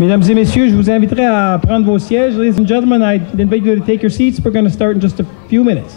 Mesdames et messieurs, je vous inviterai à prendre vos sièges. Ladies and gentlemen, I invite you to take your seats. We're going to start in just a few minutes.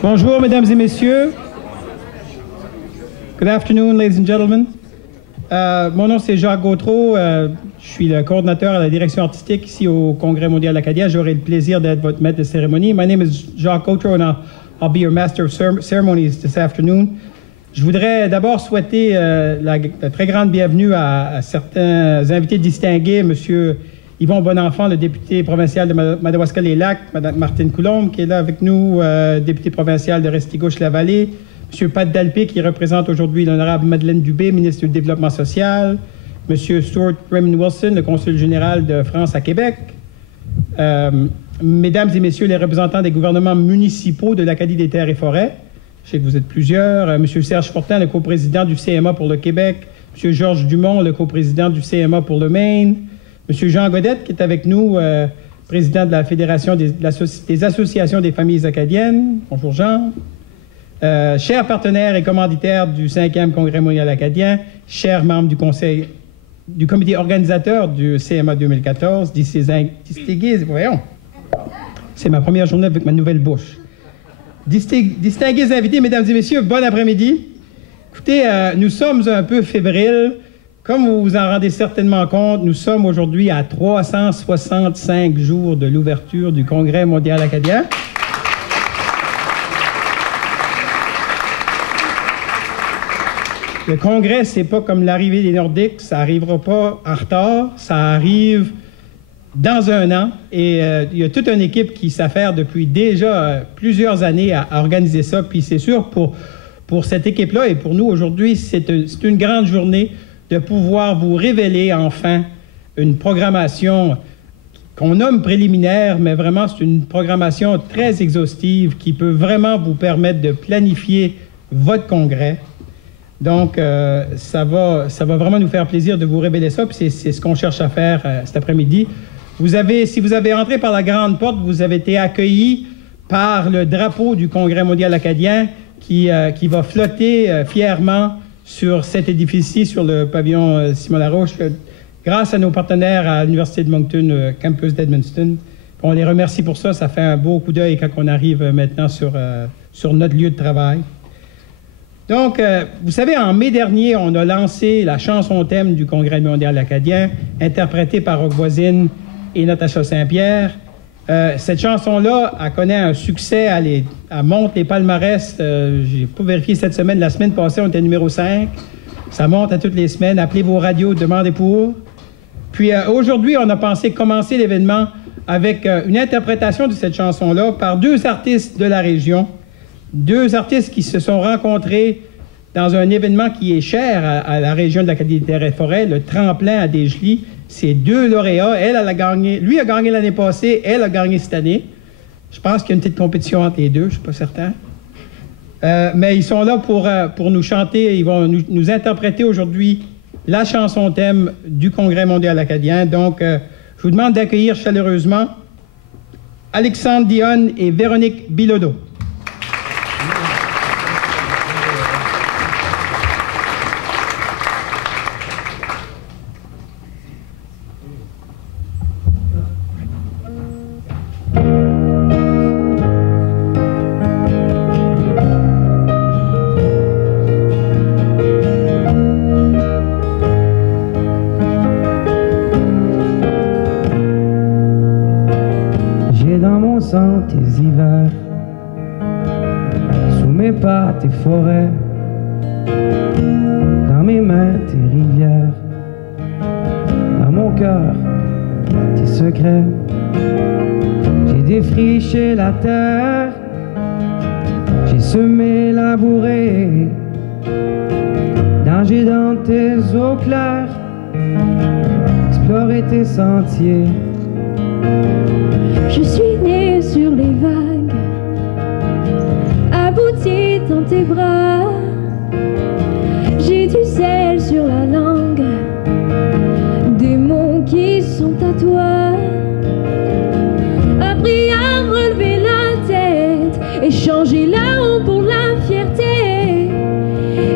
Bonjour, mesdames et messieurs. Good afternoon, ladies and gentlemen. Mon nom, c'est Jacques Gautreau. Je suis le coordinateur à la direction artistique ici au Congrès mondial Acadien. J'aurai le plaisir d'être votre maître de cérémonie. My name is Jacques Gautreau and I'll be your master of ceremonies this afternoon. Je voudrais d'abord souhaiter la très grande bienvenue à certains invités distingués, Monsieur Yvon Bonenfant, le député provincial de Madawaska-les-Lacs, Mme Martine Coulombe, qui est là avec nous, député provincial de Restigouche-la-Vallée, M. Pat Dalpé, qui représente aujourd'hui l'honorable Madeleine Dubé, ministre du Développement social, M. Stuart Raymond Wilson, le consul général de France à Québec, Mesdames et Messieurs les représentants des gouvernements municipaux de l'Acadie des terres et forêts, je sais que vous êtes plusieurs, M. Serge Fortin, le coprésident du CMA pour le Québec, M. Georges Dumont, le coprésident du CMA pour le Maine, M. Jean Godette, qui est avec nous, président de la Fédération des associations des familles acadiennes. Bonjour Jean. Chers partenaires et commanditaires du 5e Congrès mondial acadien, chers membres du comité organisateur du CMA 2014, distingués, voyons, c'est ma première journée avec ma nouvelle bouche. Distingués invités, mesdames et messieurs, bon après-midi. Écoutez, nous sommes un peu fébriles. Comme vous vous en rendez certainement compte, nous sommes aujourd'hui à 365 jours de l'ouverture du Congrès mondial acadien. Le Congrès, c'est pas comme l'arrivée des Nordiques, ça n'arrivera pas en retard, ça arrive dans un an. Et il y a toute une équipe qui s'affaire depuis déjà plusieurs années à organiser ça. Puis c'est sûr, pour cette équipe-là et pour nous aujourd'hui, c'est une grande journée de pouvoir vous révéler enfin une programmation qu'on nomme préliminaire, mais vraiment c'est une programmation très exhaustive qui peut vraiment vous permettre de planifier votre congrès. Donc, ça va vraiment nous faire plaisir de vous révéler ça, puis c'est ce qu'on cherche à faire cet après-midi. Si vous avez entré par la grande porte, vous avez été accueillis par le drapeau du Congrès mondial acadien qui va flotter fièrement sur cet édifice-ci, sur le pavillon Simon Laroche, grâce à nos partenaires à l'Université de Moncton, campus d'Edmundston. On les remercie pour ça. Ça fait un beau coup d'œil quand on arrive maintenant sur notre lieu de travail. Donc, vous savez, en mai dernier, on a lancé la chanson thème du Congrès mondial acadien, interprétée par Roch Voisine et Natacha Saint-Pierre. Cette chanson-là, elle connaît un succès, elle monte les palmarès. J'ai pas vérifié cette semaine. La semaine passée, on était numéro 5. Ça monte à toutes les semaines. Appelez vos radios, demandez pour. Puis aujourd'hui, on a pensé commencer l'événement avec une interprétation de cette chanson-là par deux artistes de la région. Deux artistes qui se sont rencontrés dans un événement qui est cher à la région de l'Acadie des terres et forêts, le tremplin à Desjely. C'est deux lauréats. Elle a gagné. Lui a gagné l'année passée. Elle a gagné cette année. Je pense qu'il y a une petite compétition entre les deux. Je ne suis pas certain. Mais ils sont là pour nous chanter. Ils vont nous interpréter aujourd'hui la chanson thème du Congrès mondial acadien. Donc, je vous demande d'accueillir chaleureusement Alexandre Dionne et Véronique Bilodeau. Tes hivers, sous mes pas tes forêts, dans mes mains tes rivières, dans mon cœur tes secrets. J'ai défriché la terre, j'ai semé, labouré, nagé dans tes eaux claires, exploré tes sentiers. Je suis née sur les vagues, aboutie dans tes bras. J'ai du sel sur la langue, des mots qui sont à toi. Appris à relever la tête et changer la honte pour la fierté.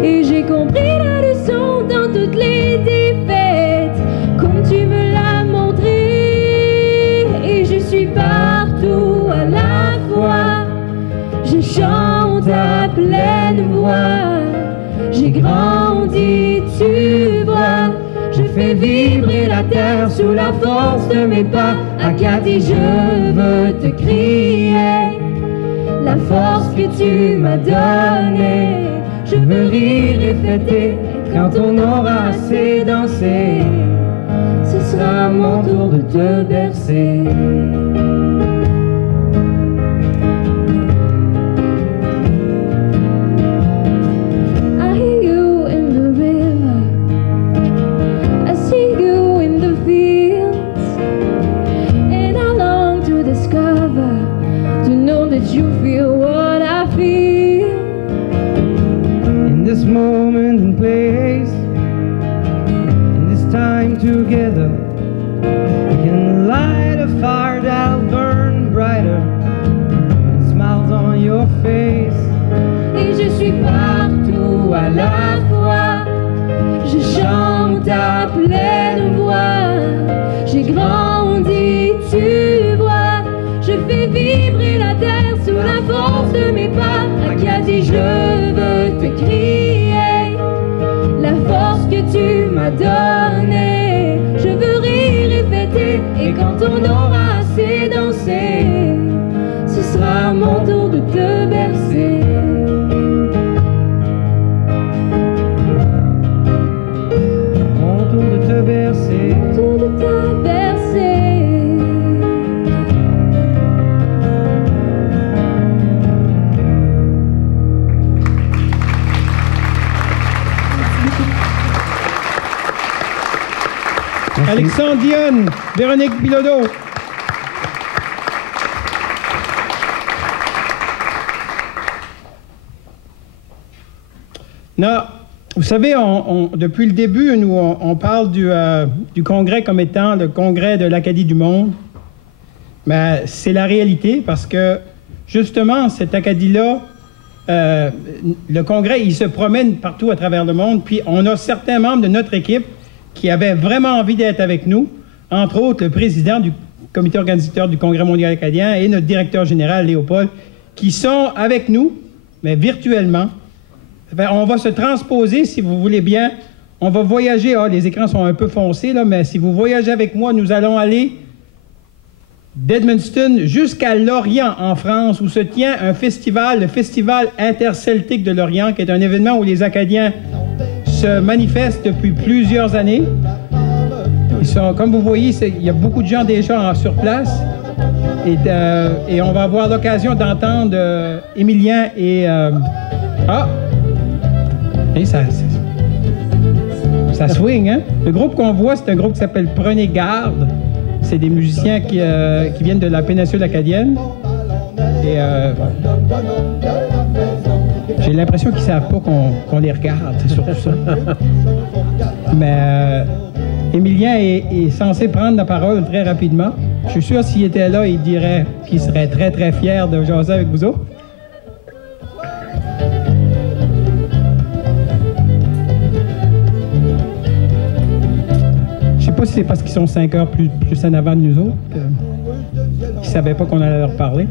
Et j'ai compris la leçon dans toutes les défaites, comme tu me l'as montré. Et je suis partout à la fois, je chante. chante à pleine voix. J'ai grandi, tu vois. Je fais vibrer la terre sous la force de mes pas. Acadie, je veux te crier la force que tu m'as donnée. Je veux rire et fêter quand on aura assez dansé. Ce sera mon tour de te bercer. You feel what I feel. In this moment and place, in this time together, we can light a fire that'll burn brighter, and smiles on your face. Et je suis partout à la fois. Je chante à pleine voix. J'ai grandi, tu vois. Je fais vibrer la terre sous la force de mes pas. Acadie, je veux te crier la force que tu m'as donnée. Je veux rire et fêter, et quand on aura assez dansé, ce sera mon tour de te bercer. Mon tour de te bercer. Mon tour de te bercer. Alexandre Dionne, Véronique Bilodeau. Non, vous savez, depuis le début, nous, on parle du congrès comme étant le congrès de l'Acadie du monde. Mais c'est la réalité parce que, justement, cette Acadie-là, le congrès, il se promène partout à travers le monde. Puis on a certains membres de notre équipe qui avaient vraiment envie d'être avec nous, entre autres le président du comité organisateur du Congrès mondial acadien et notre directeur général, Léopold, qui sont avec nous, mais virtuellement. On va se transposer, si vous voulez bien. On va voyager. Ah, les écrans sont un peu foncés, là, mais si vous voyagez avec moi, nous allons aller d'Edmundston jusqu'à Lorient, en France, où se tient un festival, le Festival interceltique de Lorient, qui est un événement où les Acadiens se manifestent depuis plusieurs années. Ils sont, comme vous voyez, il y a beaucoup de gens déjà sur place. Et on va avoir l'occasion d'entendre Émilien et... Et ça swing, hein? Le groupe qu'on voit, c'est un groupe qui s'appelle Prenez Garde. C'est des musiciens qui viennent de la péninsule acadienne. Et j'ai l'impression qu'ils ne savent pas qu'on les regarde, c'est surtout ça. Mais Émilien est censé prendre la parole très rapidement. Je suis sûr s'il était là, il dirait qu'il serait très, très fier de jaser avec vous autres. Je sais pas si c'est parce qu'ils sont 5 heures plus en avant de nous autres. Ils ne savaient pas qu'on allait leur parler.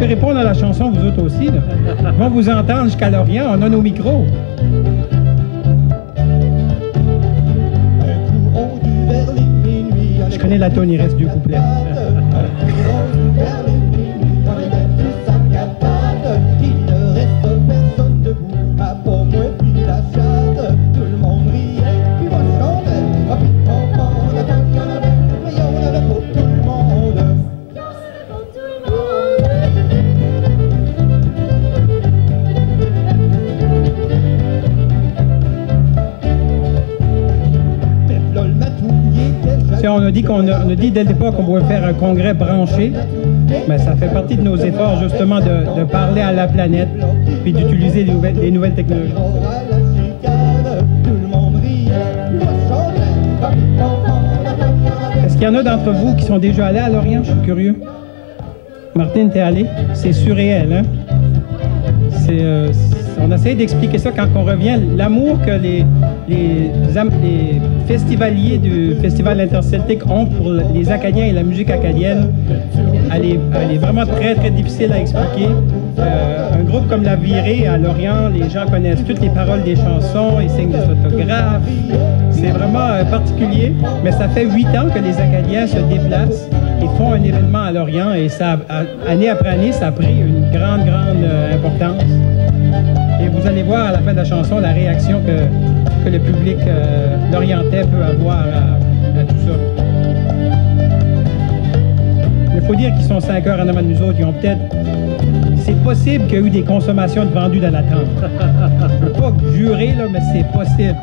Répondre à la chanson, vous autres aussi. Là. Ils vont vous entendre jusqu'à Lorient, on a nos micros. Je connais la tonne, il reste 2 couplets. On a dit dès le départ qu'on pouvait faire un congrès branché, mais ça fait partie de nos efforts justement de parler à la planète puis d'utiliser les nouvelles technologies. qu'il y en a d'entre vous qui sont déjà allés à Lorient? Je suis curieux. Martine, t'es allé? C'est surréel, hein? On essaie d'expliquer ça quand on revient. L'amour que les festivaliers du Festival interceltique ont pour les Acadiens et la musique acadienne, elle est vraiment très, très difficile à expliquer. Un groupe comme La Virée à Lorient, les gens connaissent toutes les paroles des chansons, ils signent des autographes. C'est vraiment particulier, mais ça fait 8 ans que les Acadiens se déplacent et font un événement à Lorient, et ça, année après année, ça a pris une grande, grande importance. Et vous allez voir à la fin de la chanson la réaction que le public lorientais peut avoir à tout ça. Il faut dire qu'ils sont 5 heures en avant de nous autres. Ils ont peut-être... C'est possible qu'il y ait eu des consommations de vendus dans la tente. Je ne peux pas jurer, là, mais c'est possible.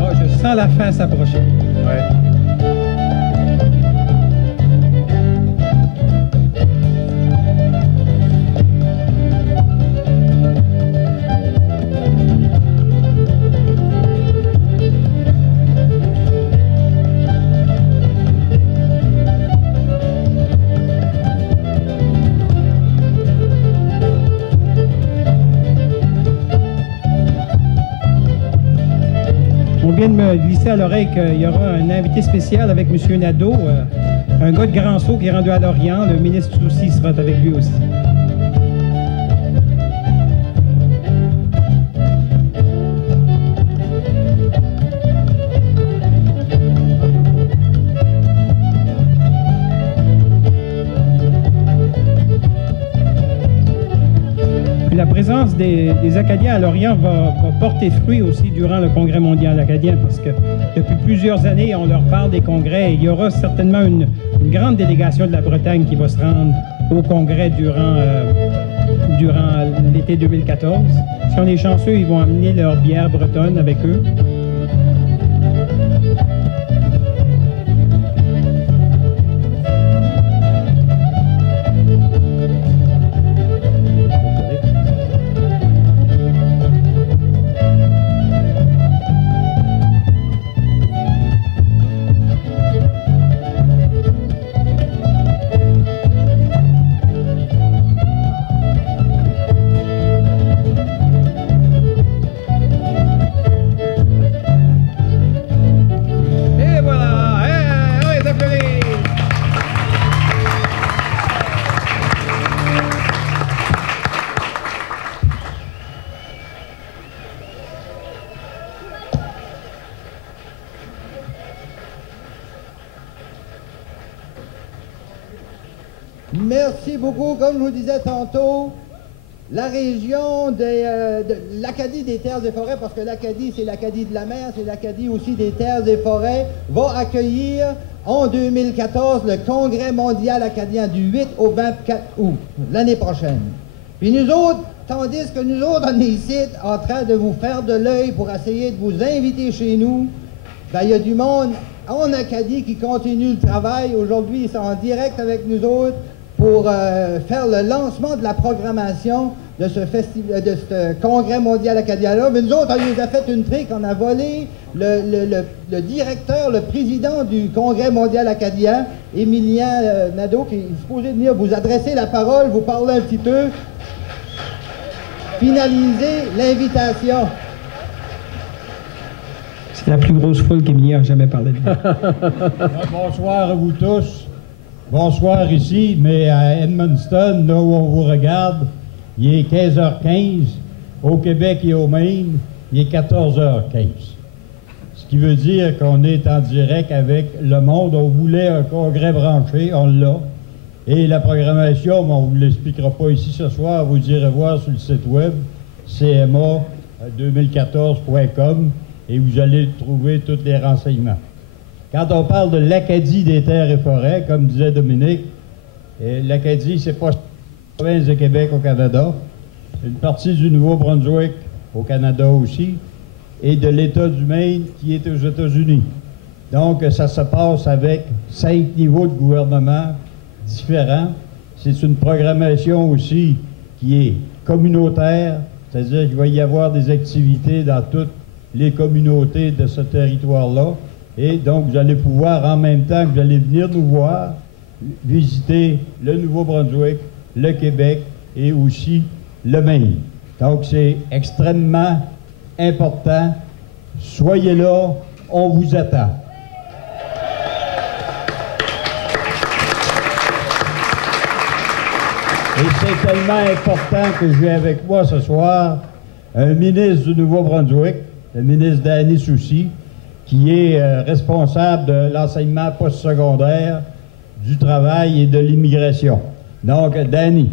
Oh, je sens la fin s'approcher. Ouais. On vient de me glisser à l'oreille qu'il y aura un invité spécial avec M. Nadeau, un gars de Grand-Sault qui est rendu à Lorient. Le ministre aussi sera avec lui aussi. La présence des Acadiens à Lorient va porter fruit aussi durant le Congrès mondial acadien, parce que depuis plusieurs années, on leur parle des congrès, et il y aura certainement une grande délégation de la Bretagne qui va se rendre au congrès durant l'été 2014. Si on est chanceux, ils vont amener leur bière bretonne avec eux. Merci beaucoup. Comme je vous disais tantôt, la région de l'Acadie des terres et forêts, parce que l'Acadie, c'est l'Acadie de la mer, c'est l'Acadie aussi des terres et forêts, va accueillir en 2014 le Congrès mondial acadien du 8 au 24 août, l'année prochaine. Puis nous autres, tandis que nous autres, on est ici en train de vous faire de l'œil pour essayer de vous inviter chez nous, ben, il y a du monde en Acadie qui continue le travail. Aujourd'hui, ils sont en direct avec nous autres pour faire le lancement de la programmation de ce Congrès mondial acadien-là. Mais nous autres, on nous a fait une trick, on a volé le directeur, le président du Congrès mondial acadien, Émilien Nadeau, qui est supposé venir vous adresser la parole, vous parler un petit peu, finaliser l'invitation. C'est la plus grosse foule qu'Émilien a jamais parlé de lui. Bonsoir à vous tous. Bonsoir ici, mais à Edmundston, là où on vous regarde, il est 15h15. Au Québec et au Maine, il est 14h15. Ce qui veut dire qu'on est en direct avec le monde. On voulait un congrès branché, on l'a. Et la programmation, on ne vous l'expliquera pas ici ce soir, vous irez voir sur le site web cma2014.com et vous allez trouver tous les renseignements. Quand on parle de l'Acadie des terres et forêts, comme disait Dominique, l'Acadie, c'est pas la province de Québec au Canada, une partie du Nouveau-Brunswick au Canada aussi, et de l'État du Maine qui est aux États-Unis. Donc, ça se passe avec 5 niveaux de gouvernement différents. C'est une programmation aussi qui est communautaire, C'est-à-dire qu'il va y avoir des activités dans toutes les communautés de ce territoire-là. Et donc, vous allez pouvoir, en même temps que vous allez venir nous voir, visiter le Nouveau-Brunswick, le Québec et aussi le Maine. Donc, c'est extrêmement important. Soyez là, on vous attend. Et c'est tellement important que j'ai avec moi ce soir un ministre du Nouveau-Brunswick, le ministre Danny Soucy, qui est responsable de l'enseignement postsecondaire, du travail et de l'immigration. Donc, Danny.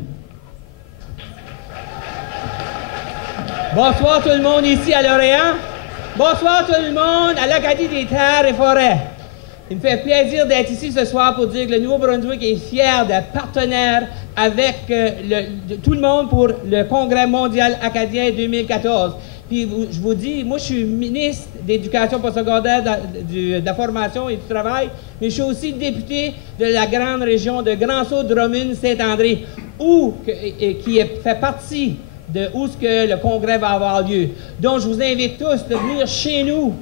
Bonsoir tout le monde ici à Lorient. Bonsoir tout le monde à l'Acadie des Terres et Forêts. Il me fait plaisir d'être ici ce soir pour dire que le Nouveau-Brunswick est fier d'être partenaire avec tout le monde pour le Congrès mondial acadien 2014. Puis je vous dis, moi je suis ministre d'éducation postsecondaire, de la formation et du travail, mais je suis aussi député de la grande région de Grand-Sault-Drummond-Saint-André, qui fait partie de où ce que le congrès va avoir lieu. Donc je vous invite tous de venir chez nous,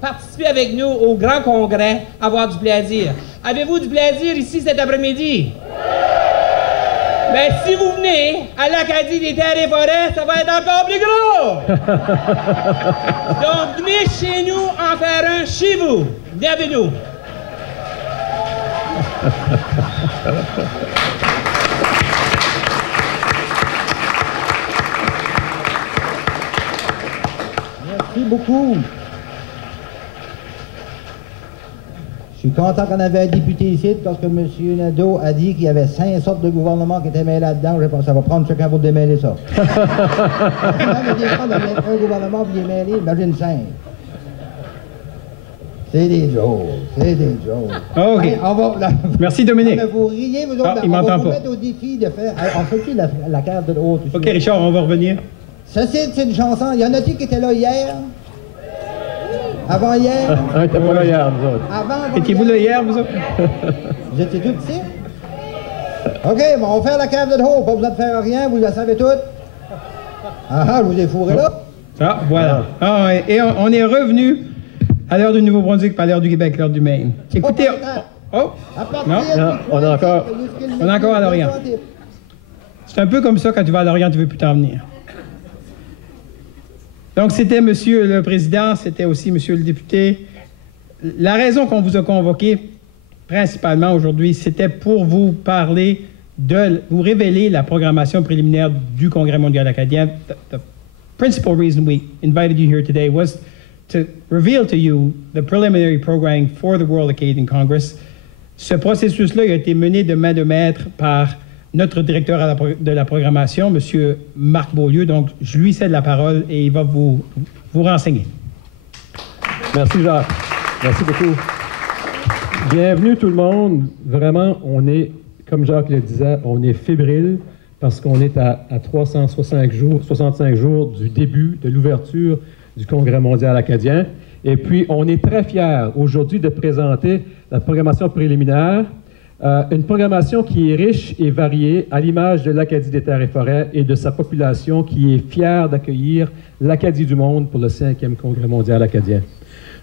participer avec nous au grand congrès, avoir du plaisir. Avez-vous du plaisir ici cet après-midi? Mais si vous venez à l'Acadie des Terres et Forêts, ça va être encore plus gros! Donc, venez chez nous en faire un chez vous. Bienvenue! Merci beaucoup. Je suis content qu'on avait un député ici parce que M. Nadeau a dit qu'il y avait 5 sortes de gouvernements qui étaient mêlés là-dedans. Je pense que ça va prendre chacun pour démêler ça. Un gouvernement qui est mêlé, imagine 5. C'est des jokes, c'est des jokes. Oh, OK. Merci, Dominique. Vous riez, vous autres, il on va m'entend vous pas. mettre au défi de faire... On fait-tu la carte de haute? OK, Richard, on va revenir. Ça, c'est une chanson. Il y en a-t-il qui étaient là hier? Avant-hier? On n'était pas là hier, nous autres. Avant Étiez-vous là hier, vous autres? Vous étiez tous ici? OK, bon, on va faire la cave de haut. Pas besoin de faire rien, vous la savez toutes. Ah, je vous ai fourré là. Ah, voilà. Ah, et on est revenu à l'heure du Nouveau-Brunswick, pas à l'heure du Québec, l'heure du Maine. Écoutez... Oh! Non, on est encore... On est encore à Lorient. C'est un peu comme ça, quand tu vas à Lorient, tu ne veux plus t'en venir. Donc, c'était Monsieur le Président, c'était aussi Monsieur le député. La raison qu'on vous a convoqué, principalement aujourd'hui, c'était pour vous parler vous révéler la programmation préliminaire du Congrès mondial acadien. The principal reason we invited you here today was to reveal to you the preliminary programming for the World Acadian Congress. Ce processus-là a été mené de main de maître par notre directeur de la programmation, M. Marc Beaulieu. Donc, je lui cède la parole et il va vous renseigner. Merci, Jacques. Merci beaucoup. Bienvenue, tout le monde. Vraiment, on est, comme Jacques le disait, on est fébrile parce qu'on est à 65 jours du début de l'ouverture du Congrès mondial acadien. Et puis, on est très fiers aujourd'hui de présenter la programmation préliminaire. Une programmation qui est riche et variée à l'image de l'Acadie des Terres et Forêts et de sa population qui est fière d'accueillir l'Acadie du monde pour le 5e Congrès mondial acadien.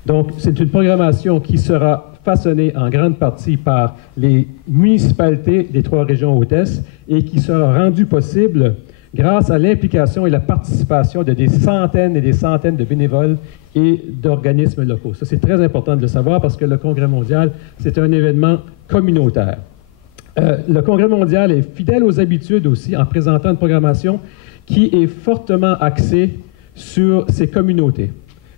Donc, c'est une programmation qui sera façonnée en grande partie par les municipalités des 3 régions hôtesses et qui sera rendue possible grâce à l'implication et la participation de des centaines et des centaines de bénévoles et d'organismes locaux. Ça, c'est très important de le savoir parce que le Congrès mondial, c'est un événement communautaire. Le Congrès mondial est fidèle aux habitudes aussi en présentant une programmation qui est fortement axée sur ses communautés,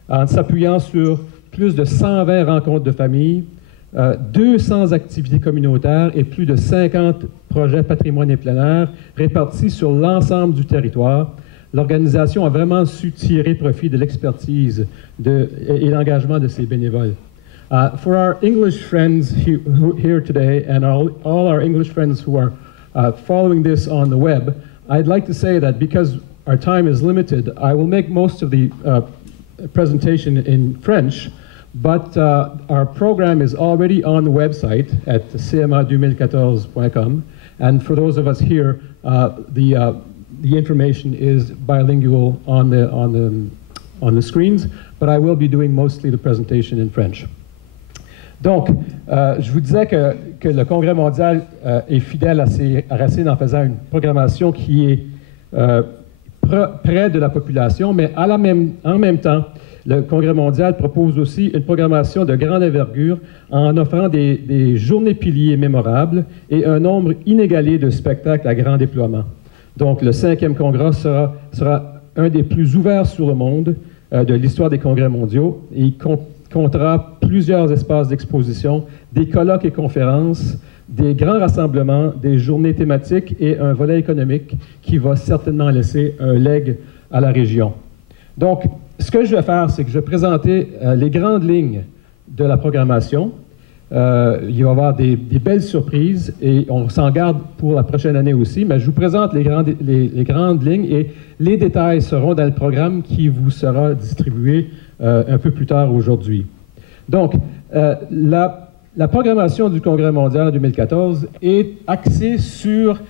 en s'appuyant sur plus de 120 rencontres de famille, 200 activités communautaires et plus de 50 projets patrimoine et plein air répartis sur l'ensemble du territoire. L'organisation a vraiment su tirer profit de l'expertise et l'engagement de ses bénévoles. For our English friends here today and all our English friends who are following this on the web, I'd like to say that because our time is limited, I will make most of the presentation in French, but our program is already on the website at cma2014.com. And for those of us here, the the information is bilingual on the screens, but I will be doing mostly the presentation in French. Donc, je vous disais que le Congrès mondial est fidèle à ses racines en faisant une programmation qui est près de la population, mais en même temps, le Congrès mondial propose aussi une programmation de grande envergure en offrant des journées piliers mémorables et un nombre inégalé de spectacles à grand déploiement. Donc, le 5e congrès sera un des plus ouverts sur le monde de l'histoire des congrès mondiaux et il comptera plusieurs espaces d'exposition, des colloques et conférences, des grands rassemblements, des journées thématiques et un volet économique qui va certainement laisser un legs à la région. Donc, ce que je vais faire, c'est que je vais présenter les grandes lignes de la programmation. Il va y avoir des belles surprises et on s'en garde pour la prochaine année aussi, mais je vous présente les grandes lignes et les détails seront dans le programme qui vous sera distribué un peu plus tard aujourd'hui. Donc, la programmation du Congrès mondial en 2014 est axée sur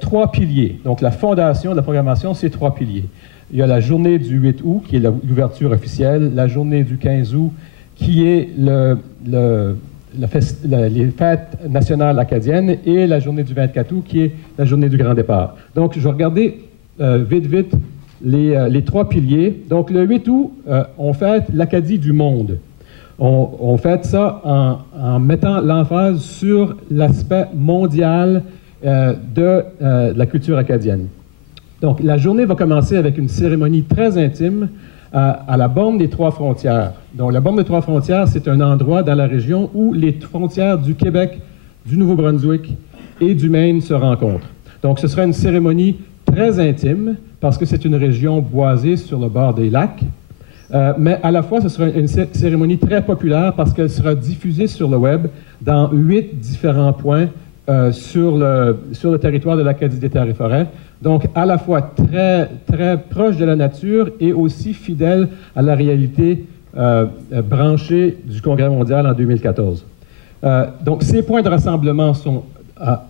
3 piliers. Donc, la fondation de la programmation, c'est 3 piliers. Il y a la journée du 8 août, qui est l'ouverture officielle, la journée du 15 août, qui est les fêtes nationales acadiennes, et la journée du 24 août, qui est la journée du grand départ. Donc, je vais regarder vite les 3 piliers. Donc, le 8 août, on fête l'Acadie du monde. On fête ça en mettant l'emphase sur l'aspect mondial de la culture acadienne. Donc, la journée va commencer avec une cérémonie très intime à la borne des 3 frontières. Donc, la borne des 3 frontières, c'est un endroit dans la région où les frontières du Québec, du Nouveau-Brunswick et du Maine se rencontrent. Donc, ce sera une cérémonie très intime parce que c'est une région boisée sur le bord des lacs, mais à la fois, ce sera une cérémonie très populaire parce qu'elle sera diffusée sur le web dans 8 différents points sur le territoire de l'Acadie des Terres et Forêts. Donc, à la fois très, très proche de la nature et aussi fidèle à la réalité branchée du Congrès mondial en 2014. Donc, ces points de rassemblement sont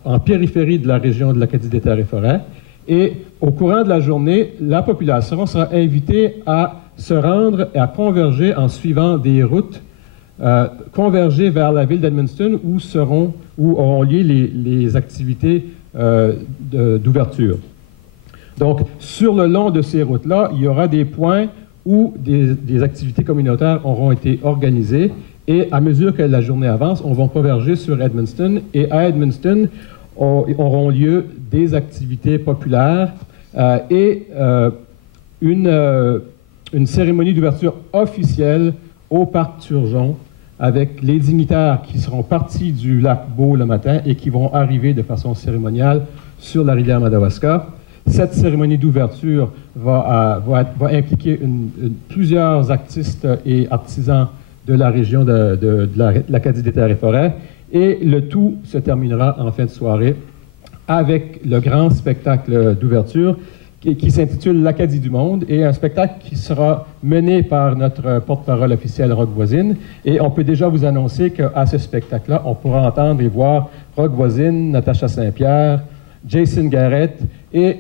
en périphérie de la région de l'Acadie des Terres et Forêts. Et au courant de la journée, la population sera invitée à se rendre et à converger en suivant des routes, converger vers la ville d'Edmundston où auront lieu les activités d'ouverture. Donc, sur le long de ces routes-là, il y aura des points où des activités communautaires auront été organisées et à mesure que la journée avance, on va converger sur Edmundston et à Edmundston auront lieu des activités populaires et une cérémonie d'ouverture officielle au parc Turgeon avec les dignitaires qui seront partis du lac Beau le matin et qui vont arriver de façon cérémoniale sur la rivière Madawaska. Cette cérémonie d'ouverture va impliquer plusieurs artistes et artisans de la région de l'Acadie des Terres et Forêts. Et le tout se terminera en fin de soirée avec le grand spectacle d'ouverture qui s'intitule l'Acadie du monde et un spectacle qui sera mené par notre porte-parole officielle Roch Voisine. Et on peut déjà vous annoncer qu'à ce spectacle-là, on pourra entendre et voir Roch Voisine, Natacha Saint-Pierre, Jason Garrett et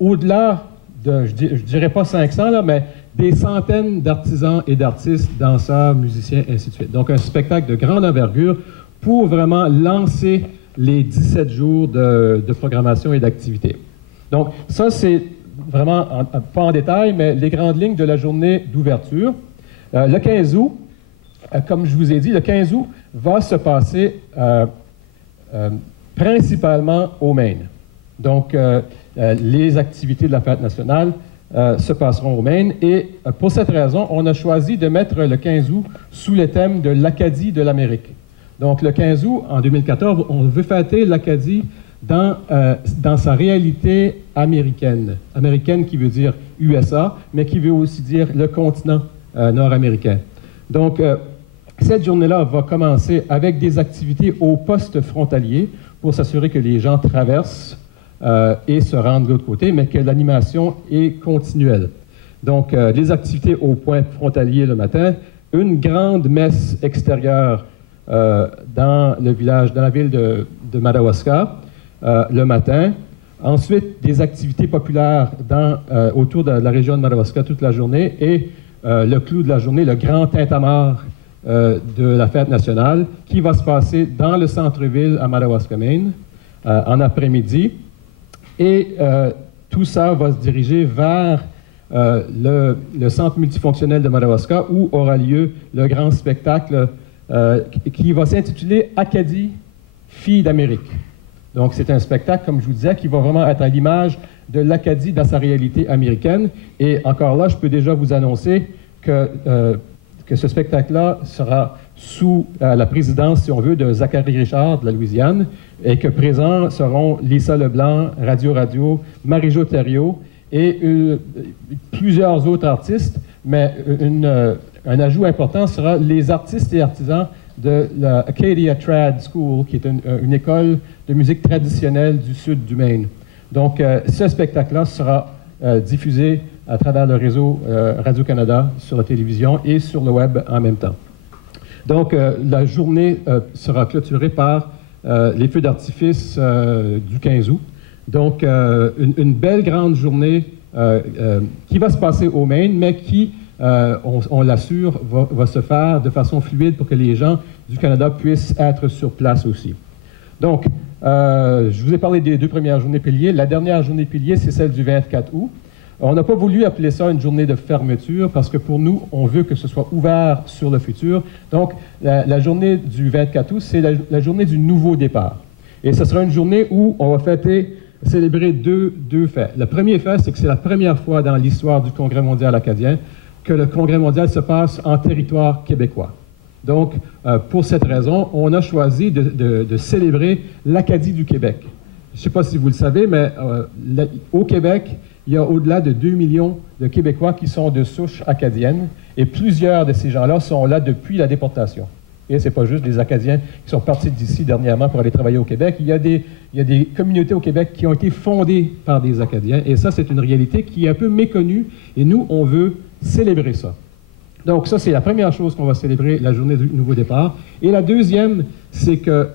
au-delà de, je dirais pas 500, là, mais des centaines d'artisans et d'artistes, danseurs, musiciens, ainsi de suite. Donc un spectacle de grande envergure pour vraiment lancer les 17 jours de programmation et d'activité. Donc ça, c'est vraiment, pas en détail, mais les grandes lignes de la journée d'ouverture. Le 15 août, comme je vous ai dit, le 15 août va se passer principalement au Maine. Donc, les activités de la fête nationale se passeront au Maine. Et pour cette raison, on a choisi de mettre le 15 août sous le thème de l'Acadie de l'Amérique. Donc, le 15 août, en 2014, on veut fêter l'Acadie dans sa réalité américaine. Américaine qui veut dire USA, mais qui veut aussi dire le continent nord-américain. Donc, cette journée-là va commencer avec des activités au poste frontalier pour s'assurer que les gens traversent et se rendent de l'autre côté, mais que l'animation est continuelle. Donc, des activités au point frontalier le matin, une grande messe extérieure dans le village, dans la ville de Madawaska le matin, Ensuite, des activités populaires autour de la région de Madawaska toute la journée et le clou de la journée, le grand tintamarre de la fête nationale qui va se passer dans le centre-ville à Madawaska-Maine en après-midi. Et tout ça va se diriger vers le centre multifonctionnel de Madawaska où aura lieu le grand spectacle qui va s'intituler Acadie, Filles d'Amérique. Donc, c'est un spectacle, comme je vous disais, qui va vraiment être à l'image de l'Acadie dans sa réalité américaine. Et encore là, je peux déjà vous annoncer que ce spectacle-là sera sous la présidence, si on veut, de Zachary Richard de la Louisiane, et que présents seront Lisa Leblanc, Radio, Marie-Jo Thériault et plusieurs autres artistes, mais un ajout important sera les artistes et artisans de la Acadia Trad School, qui est une école de musique traditionnelle du sud du Maine. Donc, ce spectacle-là sera diffusé à travers le réseau Radio-Canada sur la télévision et sur le web en même temps. Donc, la journée sera clôturée par les feux d'artifice du 15 août. Donc, une belle grande journée qui va se passer au Maine, mais qui, on l'assure, va se faire de façon fluide pour que les gens du Canada puissent être sur place aussi. Donc, je vous ai parlé des 2 premières journées piliers. La dernière journée pilier, c'est celle du 24 août. On n'a pas voulu appeler ça une journée de fermeture parce que pour nous, on veut que ce soit ouvert sur le futur. Donc, la journée du 24 août, c'est la journée du nouveau départ. Et ce sera une journée où on va célébrer deux faits. Le premier fait, c'est que c'est la première fois dans l'histoire du Congrès mondial acadien que le Congrès mondial se passe en territoire québécois. Donc, pour cette raison, on a choisi de célébrer l'Acadie du Québec. Je ne sais pas si vous le savez, mais au Québec, il y a au-delà de 2 millions de Québécois qui sont de souche acadienne, et plusieurs de ces gens-là sont là depuis la déportation. Et ce n'est pas juste des Acadiens qui sont partis d'ici dernièrement pour aller travailler au Québec. Il y a des communautés au Québec qui ont été fondées par des Acadiens, et ça, c'est une réalité qui est un peu méconnue, et nous, on veut célébrer ça. Donc ça, c'est la première chose qu'on va célébrer, la journée du nouveau départ. Et la deuxième, c'est que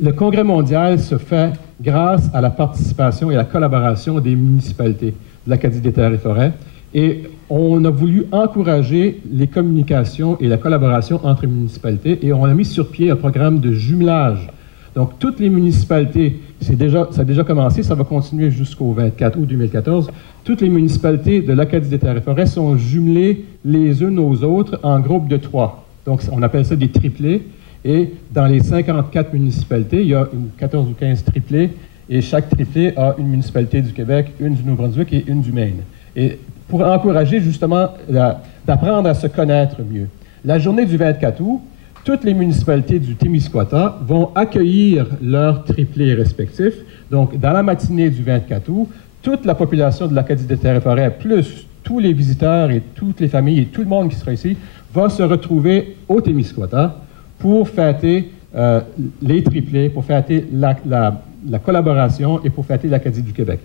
le Congrès mondial se fait grâce à la participation et à la collaboration des municipalités de l'Acadie des Terres et Forêts. Et on a voulu encourager les communications et la collaboration entre les municipalités, et on a mis sur pied un programme de jumelage. Donc, toutes les municipalités, ça a déjà commencé, ça va continuer jusqu'au 24 août 2014, toutes les municipalités de l'Acadie des Terres et Forêts sont jumelées les unes aux autres en groupe de 3. Donc, on appelle ça des triplés. Et dans les 54 municipalités, il y a 14 ou 15 triplés, et chaque triplé a une municipalité du Québec, une du Nouveau-Brunswick et une du Maine. Et pour encourager justement d'apprendre à se connaître mieux. La journée du 24 août, toutes les municipalités du Témiscouata vont accueillir leurs triplés respectifs. Donc, dans la matinée du 24 août, toute la population de l'Acadie des Terres et Forêts, plus tous les visiteurs et toutes les familles et tout le monde qui sera ici, va se retrouver au Témiscouata pour fêter les triplés, pour fêter la collaboration et pour fêter l'Acadie du Québec.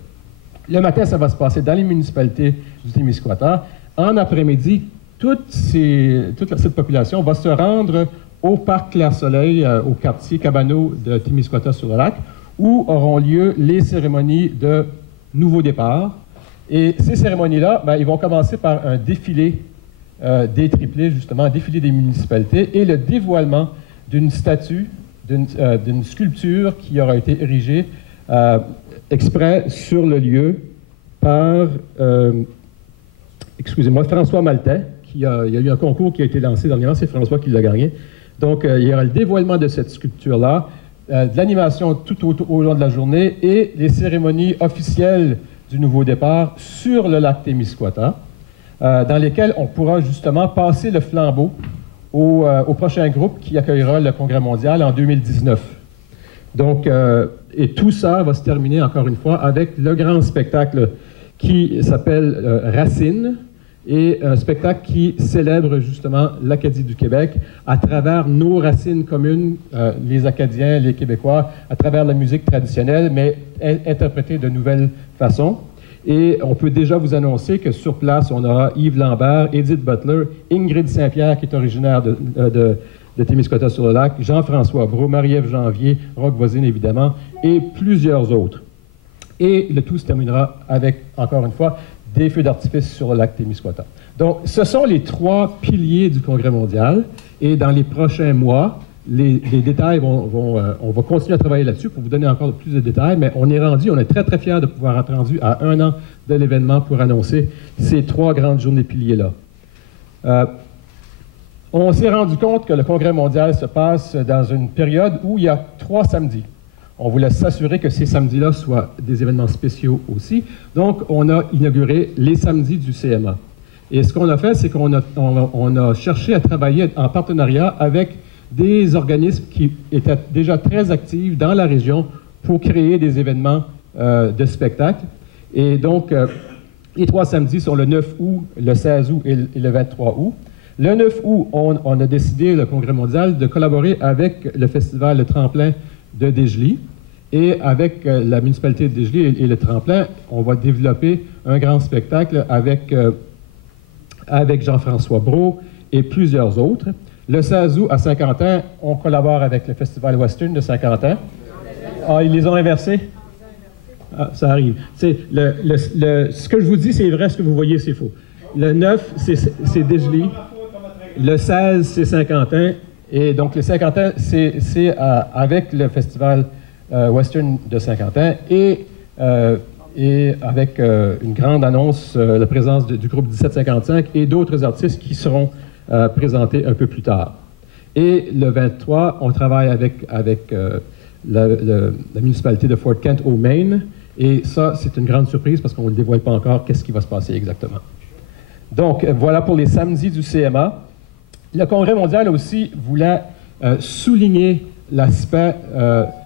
Le matin, ça va se passer dans les municipalités du Témiscouata. En après-midi, toute cette population va se rendre au parc Clair-Soleil, au quartier Cabano de Témiscouata-sur-le-Lac, où auront lieu les cérémonies de nouveau départ. Et ces cérémonies-là, ils vont commencer par un défilé des triplés, justement, un défilé des municipalités et le dévoilement d'une statue, d'une sculpture qui aura été érigée exprès sur le lieu par, François Maltais. Il y a eu un concours qui a été lancé dernièrement, c'est François qui l'a gagné. Donc, il y aura le dévoilement de cette sculpture-là, de l'animation tout au long de la journée et les cérémonies officielles du nouveau départ sur le lac Témiscouata, dans lesquelles on pourra justement passer le flambeau au prochain groupe qui accueillera le Congrès mondial en 2019. Donc, et tout ça va se terminer, encore une fois, avec le grand spectacle qui s'appelle Racine, et un spectacle qui célèbre justement l'Acadie du Québec à travers nos racines communes, les Acadiens, les Québécois, à travers la musique traditionnelle, mais interprétée de nouvelles façons. Et on peut déjà vous annoncer que sur place, on aura Yves Lambert, Edith Butler, Ingrid Saint-Pierre, qui est originaire de de Témiscouata-sur-le-Lac, Jean-François Brault, Marie-Ève Janvier, Roch Voisine évidemment, et plusieurs autres. Et le tout se terminera avec, encore une fois, des feux d'artifice sur le lac Témiscouata. Donc, ce sont les 3 piliers du Congrès mondial, et dans les prochains mois, les détails on va continuer à travailler là-dessus pour vous donner encore plus de détails, mais on est très, très fiers de pouvoir être rendu à 1 an de l'événement pour annoncer ces 3 grandes journées piliers-là. On s'est rendu compte que le Congrès mondial se passe dans une période où il y a 3 samedis. On voulait s'assurer que ces samedis-là soient des événements spéciaux aussi. Donc, on a inauguré les samedis du CMA. Et ce qu'on a fait, c'est qu'on a cherché à travailler en partenariat avec des organismes qui étaient déjà très actifs dans la région pour créer des événements de spectacle. Et donc, les 3 samedis sont le 9 août, le 16 août et le 23 août. Le 9 août, on a décidé, le Congrès mondial, de collaborer avec le festival Le Tremplin de Dégeley. Et avec la municipalité de Dégeley et le Tremplin, on va développer un grand spectacle avec Jean-François Brault et plusieurs autres. Le 16 août, à Saint-Quentin, on collabore avec le Festival Western de Saint-Quentin. Ah, ils les ont inversés? Ah, ça arrive. Ce que je vous dis, c'est vrai, ce que vous voyez, c'est faux. Le 9, c'est Dégeley. Le 16, c'est Saint-Quentin. Et donc, le Saint-Quentin, c'est avec le Festival Western de Saint-Quentin et avec une grande annonce, la présence du groupe 1755 et d'autres artistes qui seront présentés un peu plus tard. Et le 23, on travaille avec la municipalité de Fort Kent au Maine. Et ça, c'est une grande surprise parce qu'on ne dévoile pas encore qu'est-ce qui va se passer exactement. Donc, voilà pour les samedis du CMA. Le Congrès mondial aussi voulait souligner l'aspect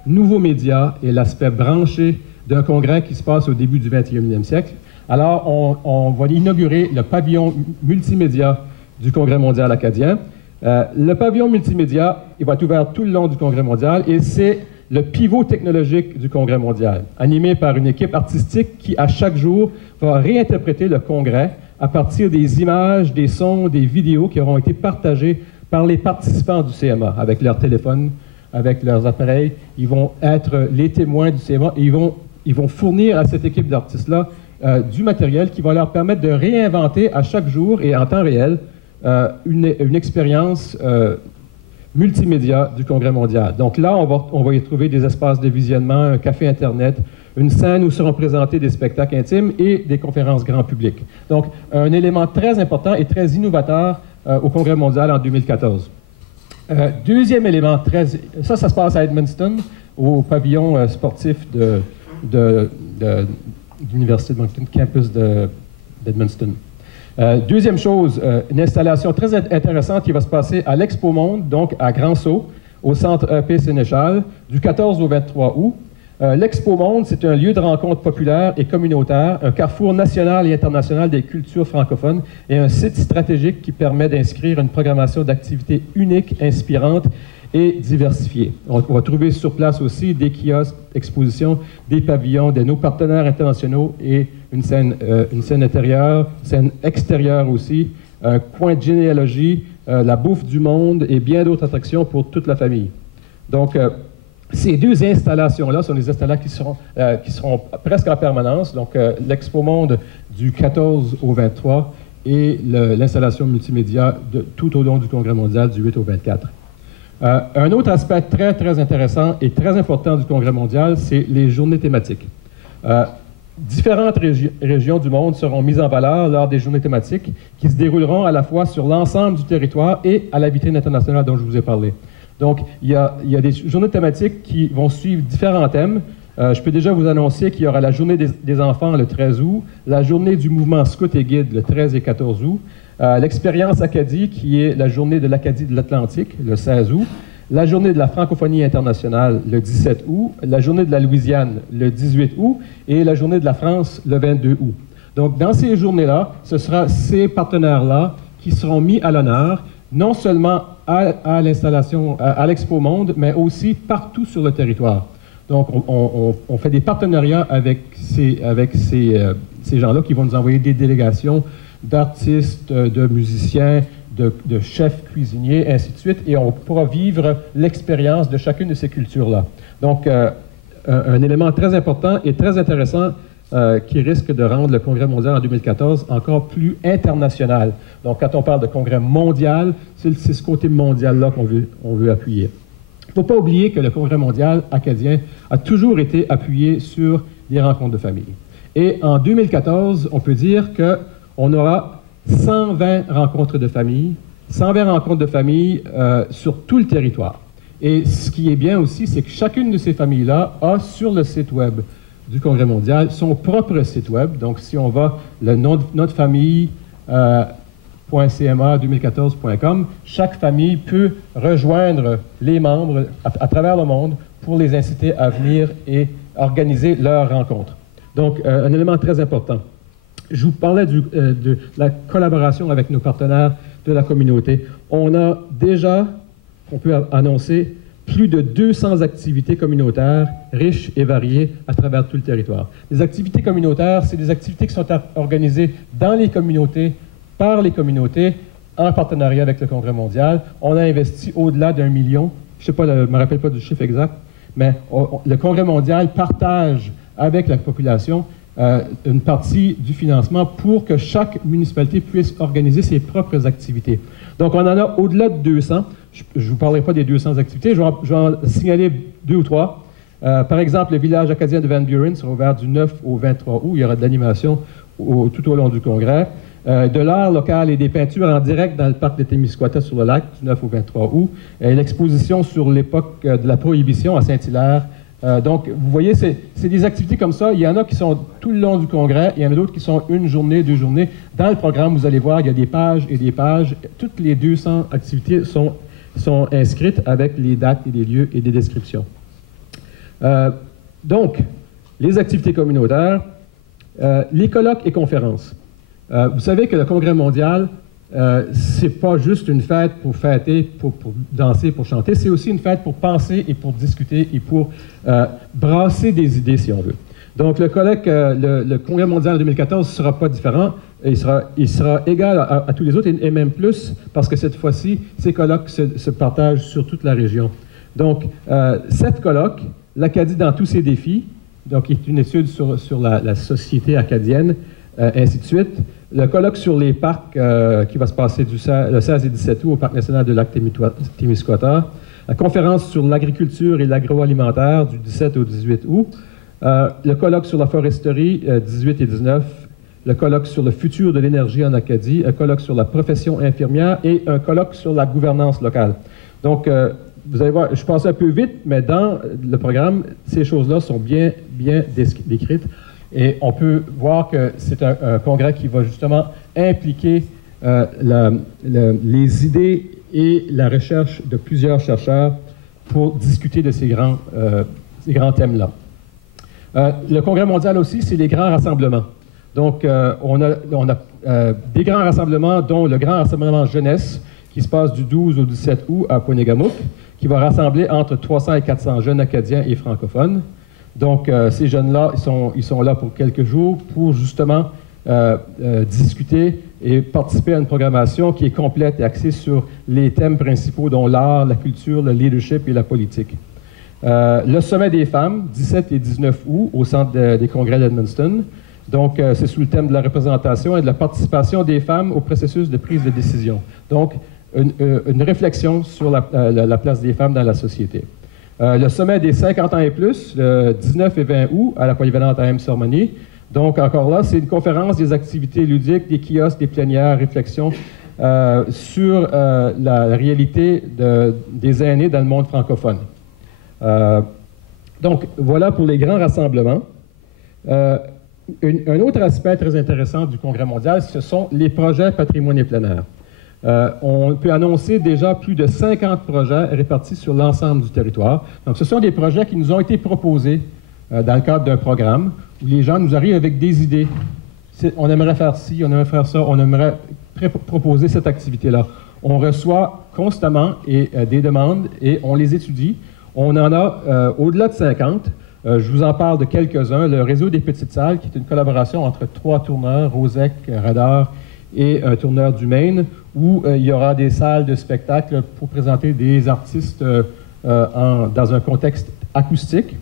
nouveaux médias et l'aspect branché d'un congrès qui se passe au début du 21e siècle. Alors, on va inaugurer le pavillon multimédia du Congrès mondial acadien. Le pavillon multimédia, il va être ouvert tout le long du Congrès mondial et c'est le pivot technologique du Congrès mondial, animé par une équipe artistique qui, à chaque jour, va réinterpréter le Congrès à partir des images, des sons, des vidéos qui auront été partagées par les participants du CMA, avec leurs téléphones, avec leurs appareils. Ils vont être les témoins du CMA et ils vont fournir à cette équipe d'artistes-là du matériel qui va leur permettre de réinventer à chaque jour et en temps réel une expérience multimédia du Congrès mondial. Donc là, on va y trouver des espaces de visionnement, un café Internet, une scène où seront présentés des spectacles intimes et des conférences grand public. Donc, un élément très important et très innovateur au Congrès mondial en 2014. Deuxième élément, ça se passe à Edmundston, au pavillon sportif de l'Université de Moncton, campus d'Edmundston. Deuxième chose, une installation très intéressante qui va se passer à l'Expo Monde, donc à Grand-Sault, au centre EP Sénéchal, du 14 au 23 août. L'Expo Monde, c'est un lieu de rencontre populaire et communautaire, un carrefour national et international des cultures francophones et un site stratégique qui permet d'inscrire une programmation d'activités unique, inspirante et diversifiée. On va trouver sur place aussi des kiosques, expositions, des pavillons, nos partenaires internationaux et une scène intérieure, une scène extérieure aussi, un coin de généalogie, la bouffe du monde et bien d'autres attractions pour toute la famille. Donc, ces deux installations-là sont des installations qui seront presque en permanence. Donc, l'Expo Monde du 14 au 23 et l'installation multimédia tout au long du Congrès mondial du 8 au 24. Un autre aspect très, très intéressant et très important du Congrès mondial, c'est les journées thématiques. Différentes régions du monde seront mises en valeur lors des journées thématiques qui se dérouleront à la fois sur l'ensemble du territoire et à la vitrine internationale dont je vous ai parlé. Donc, il y a des journées thématiques qui vont suivre différents thèmes. Je peux déjà vous annoncer qu'il y aura la journée des enfants le 13 août, la journée du mouvement Scout et Guide le 13 et 14 août, l'expérience Acadie qui est la journée de l'Acadie de l'Atlantique le 16 août, la journée de la francophonie internationale le 17 août, la journée de la Louisiane le 18 août et la journée de la France le 22 août. Donc, dans ces journées-là, ce sera ces partenaires-là qui seront mis à l'honneur, non seulement à l'installation, à l'Expo Monde, mais aussi partout sur le territoire. Donc, on fait des partenariats avec ces gens-là qui vont nous envoyer des délégations d'artistes, de musiciens, de chefs cuisiniers, ainsi de suite, et on pourra vivre l'expérience de chacune de ces cultures-là. Donc, un élément très important et très intéressant qui risque de rendre le Congrès mondial en 2014 encore plus international. Donc, quand on parle de Congrès mondial, c'est ce côté mondial-là qu'on veut appuyer. Il ne faut pas oublier que le Congrès mondial acadien a toujours été appuyé sur les rencontres de famille. Et en 2014, on peut dire qu'on aura 120 rencontres de famille, 120 rencontres de famille sur tout le territoire. Et ce qui est bien aussi, c'est que chacune de ces familles-là a sur le site web du Congrès mondial son propre site web. Donc, si on va le nom de notre famille, .cma2014.com, chaque famille peut rejoindre les membres à travers le monde pour les inciter à venir et organiser leurs rencontres. Donc, un élément très important. Je vous parlais de la collaboration avec nos partenaires de la communauté. On a déjà, on peut annoncer, plus de 200 activités communautaires riches et variées à travers tout le territoire. Les activités communautaires, c'est des activités qui sont organisées dans les communautés, par les communautés, en partenariat avec le Congrès mondial. On a investi au-delà d'1 million. Je ne sais pas, je ne me rappelle pas du chiffre exact, mais le Congrès mondial partage avec la population une partie du financement pour que chaque municipalité puisse organiser ses propres activités. Donc, on en a au-delà de 200. Je ne vous parlerai pas des 200 activités. Je vais en signaler 2 ou 3. Par exemple, le village acadien de Van Buren sera ouvert du 9 au 23 août. Il y aura de l'animation tout au long du congrès. De l'art local et des peintures en direct dans le parc de Témiscouata sur le lac du 9 au 23 août. L'exposition sur l'époque de la Prohibition à Saint-Hilaire. Donc, vous voyez, c'est des activités comme ça. Il y en a qui sont tout le long du congrès. Il y en a d'autres qui sont 1 journée, 2 journées. Dans le programme, vous allez voir, il y a des pages et des pages. Toutes les 200 activités sont inscrites avec les dates et les lieux et des descriptions. Donc, les activités communautaires, les colloques et conférences. Vous savez que le Congrès mondial, c'est pas juste une fête pour fêter, pour danser, pour chanter, c'est aussi une fête pour penser et pour discuter et pour brasser des idées, si on veut. Donc, le colloque, le Congrès mondial en 2014 ne sera pas différent. Il sera égal à tous les autres et même plus, parce que cette fois-ci, ces colloques se partagent sur toute la région. Donc, 7 colloques, l'Acadie dans tous ses défis, donc qui est une étude sur la société acadienne, ainsi de suite. Le colloque sur les parcs qui va se passer le 16 et 17 août au Parc national de Lac-Témiscouata. La conférence sur l'agriculture et l'agroalimentaire du 17 au 18 août. Le colloque sur la foresterie 18 et 19. Le colloque sur le futur de l'énergie en Acadie. Un colloque sur la profession infirmière et un colloque sur la gouvernance locale. Donc, vous allez voir, je passe un peu vite, mais dans le programme, ces choses-là sont bien décrites. Et on peut voir que c'est un congrès qui va justement impliquer les idées et la recherche de plusieurs chercheurs pour discuter de ces grands thèmes-là. Le congrès mondial aussi, c'est les grands rassemblements. Donc, on a des grands rassemblements, dont le grand rassemblement jeunesse, qui se passe du 12 au 17 août à Ponegamook, qui va rassembler entre 300 et 400 jeunes acadiens et francophones. Donc, ces jeunes-là, ils sont là pour quelques jours pour justement discuter et participer à une programmation qui est complète et axée sur les thèmes principaux, dont l'art, la culture, le leadership et la politique. Le sommet des femmes, 17 et 19 août, au centre des congrès d'Edmundston. Donc, c'est sous le thème de la représentation et de la participation des femmes au processus de prise de décision. Donc, une réflexion sur la place des femmes dans la société. Le sommet des 50 ans et plus, le 19 et 20 août, à la polyvalente AM Sormani. Donc, encore là, c'est une conférence des activités ludiques, des kiosques, des plénières, réflexions sur la réalité des aînés dans le monde francophone. Donc, voilà pour les grands rassemblements. Un autre aspect très intéressant du Congrès mondial, ce sont les projets patrimoine et plein air. On peut annoncer déjà plus de 50 projets répartis sur l'ensemble du territoire. Donc, ce sont des projets qui nous ont été proposés dans le cadre d'un programme où les gens nous arrivent avec des idées. On aimerait faire ci, on aimerait faire ça, on aimerait proposer cette activité-là. On reçoit constamment des demandes et on les étudie. On en a au-delà de 50. Je vous en parle de quelques-uns. Le réseau des petites salles, qui est une collaboration entre 3 tourneurs, Rosec, Radar et un tourneur du Maine, où il y aura des salles de spectacle pour présenter des artistes dans un contexte acoustique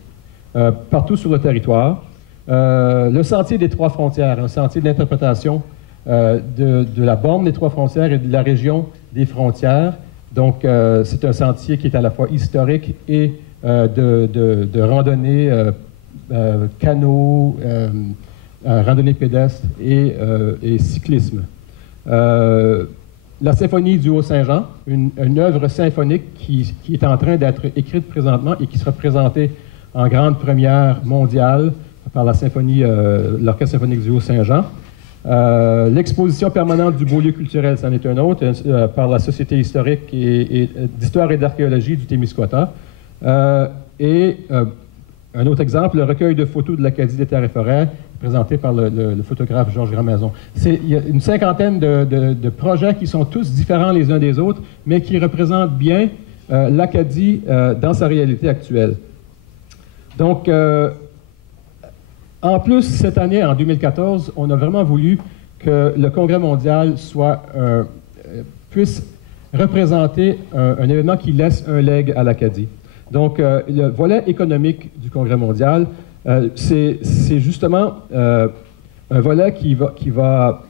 partout sur le territoire. Le Sentier des Trois Frontières, un sentier d'interprétation de la borne des Trois Frontières et de la région des frontières. Donc, c'est un sentier qui est à la fois historique et de randonnée, canot, randonnée pédestre et cyclisme. La Symphonie du Haut-Saint-Jean, une œuvre symphonique qui est en train d'être écrite présentement et qui sera présentée en grande première mondiale par l'Orchestre symphonique du Haut-Saint-Jean. L'exposition permanente du Beaulieu culturel, c'en est un autre, par la Société historique d'histoire et d'archéologie du Témiscouata. Et un autre exemple, le recueil de photos de l'Acadie des Terres et Forêts, présenté par le photographe Georges Grandmaison. Il y a une cinquantaine de projets qui sont tous différents les uns des autres, mais qui représentent bien l'Acadie dans sa réalité actuelle. Donc, en plus, cette année, en 2014, on a vraiment voulu que le Congrès mondial puisse représenter un événement qui laisse un legs à l'Acadie. Donc, le volet économique du Congrès mondial, c'est justement un volet qui va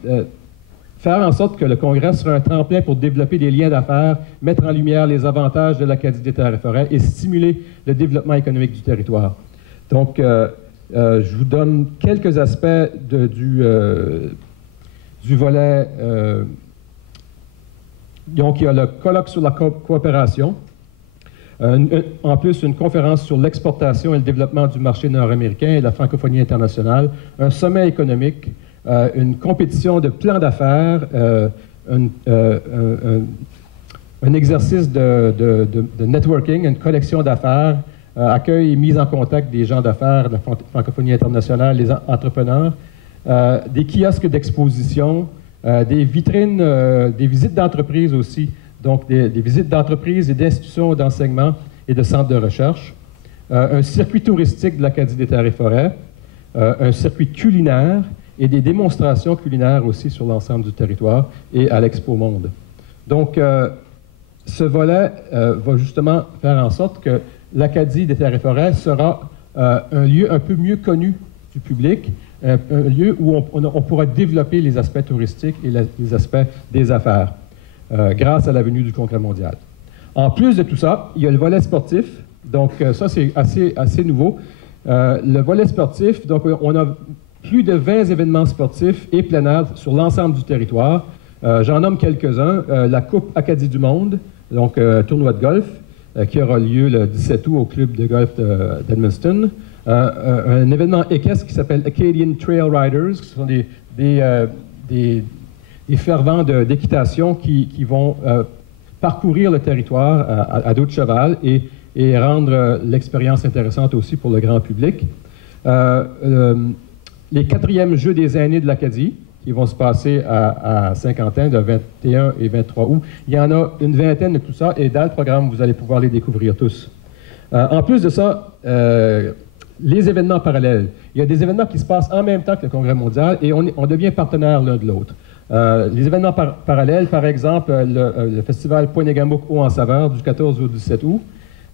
faire en sorte que le Congrès sera un tremplin pour développer des liens d'affaires, mettre en lumière les avantages de l'Acadie des Terres et Forêts et stimuler le développement économique du territoire. Donc, je vous donne quelques aspects du volet. Donc, il y a le colloque sur la coopération. En plus, une conférence sur l'exportation et le développement du marché nord-américain et la francophonie internationale, un sommet économique, une compétition de plans d'affaires, un exercice de networking, une collection d'affaires, accueil et mise en contact des gens d'affaires de la francophonie internationale, les entrepreneurs, des kiosques d'exposition, des vitrines, des visites d'entreprise aussi. Donc, des visites d'entreprises et d'institutions d'enseignement et de centres de recherche, un circuit touristique de l'Acadie des Terres et Forêts, un circuit culinaire et des démonstrations culinaires aussi sur l'ensemble du territoire et à l'Expo Monde. Donc, ce volet va justement faire en sorte que l'Acadie des Terres et Forêts sera un lieu un peu mieux connu du public, un lieu où on pourra développer les aspects touristiques et les aspects des affaires. Grâce à la venue du Congrès mondial. En plus de tout ça, il y a le volet sportif. Donc, ça, c'est assez nouveau. Le volet sportif, donc, on a plus de 20 événements sportifs et plein air sur l'ensemble du territoire. J'en nomme quelques-uns. La Coupe Acadie du Monde, donc tournoi de golf, qui aura lieu le 17 août au club de golf d'Edmundston. Un événement équestre qui s'appelle Acadian Trail Riders, qui sont des fervents d'équitation qui vont parcourir le territoire à dos de cheval et rendre l'expérience intéressante aussi pour le grand public. Les 4e Jeux des aînés de l'Acadie, qui vont se passer à Saint-Quentin, le 21 et 23 août. Il y en a une vingtaine de tout ça, et dans le programme, vous allez pouvoir les découvrir tous. En plus de ça, les événements parallèles. Il y a des événements qui se passent en même temps que le Congrès mondial, et on devient partenaire l'un de l'autre. Les événements parallèles, par exemple, le festival Poinégamouk Haut en Saveur du 14 au 17 août,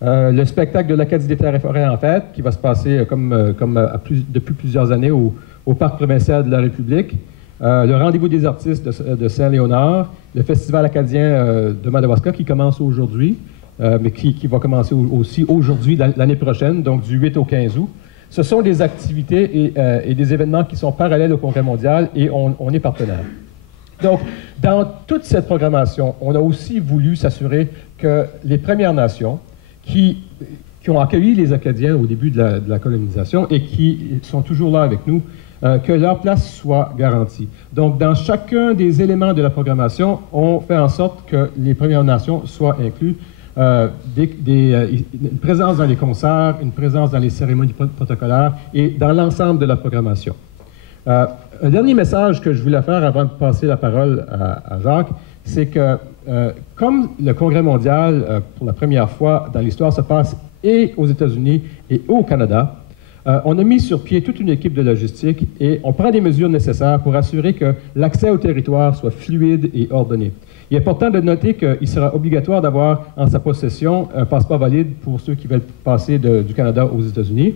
le spectacle de l'Acadie des Terres et Forêts en fête, qui va se passer depuis plusieurs années au Parc provincial de la République, le rendez-vous des artistes de Saint-Léonard, le festival acadien de Madawaska qui commence aujourd'hui, mais qui va commencer aussi aujourd'hui, l'année prochaine, donc du 8 au 15 août. Ce sont des activités et des événements qui sont parallèles au Congrès mondial et on est partenaire. Donc, dans toute cette programmation, on a aussi voulu s'assurer que les Premières Nations, qui ont accueilli les Acadiens au début de la colonisation et qui sont toujours là avec nous, que leur place soit garantie. Donc, dans chacun des éléments de la programmation, on fait en sorte que les Premières Nations soient inclus. Une présence dans les concerts, une présence dans les cérémonies protocolaires et dans l'ensemble de la programmation. Un dernier message que je voulais faire avant de passer la parole à Jacques, c'est que comme le Congrès mondial, pour la première fois dans l'histoire, se passe et aux États-Unis et au Canada, On a mis sur pied toute une équipe de logistique et on prend des mesures nécessaires pour assurer que l'accès au territoire soit fluide et ordonné. Il est important de noter qu'il sera obligatoire d'avoir en sa possession un passeport valide pour ceux qui veulent passer du Canada aux États-Unis.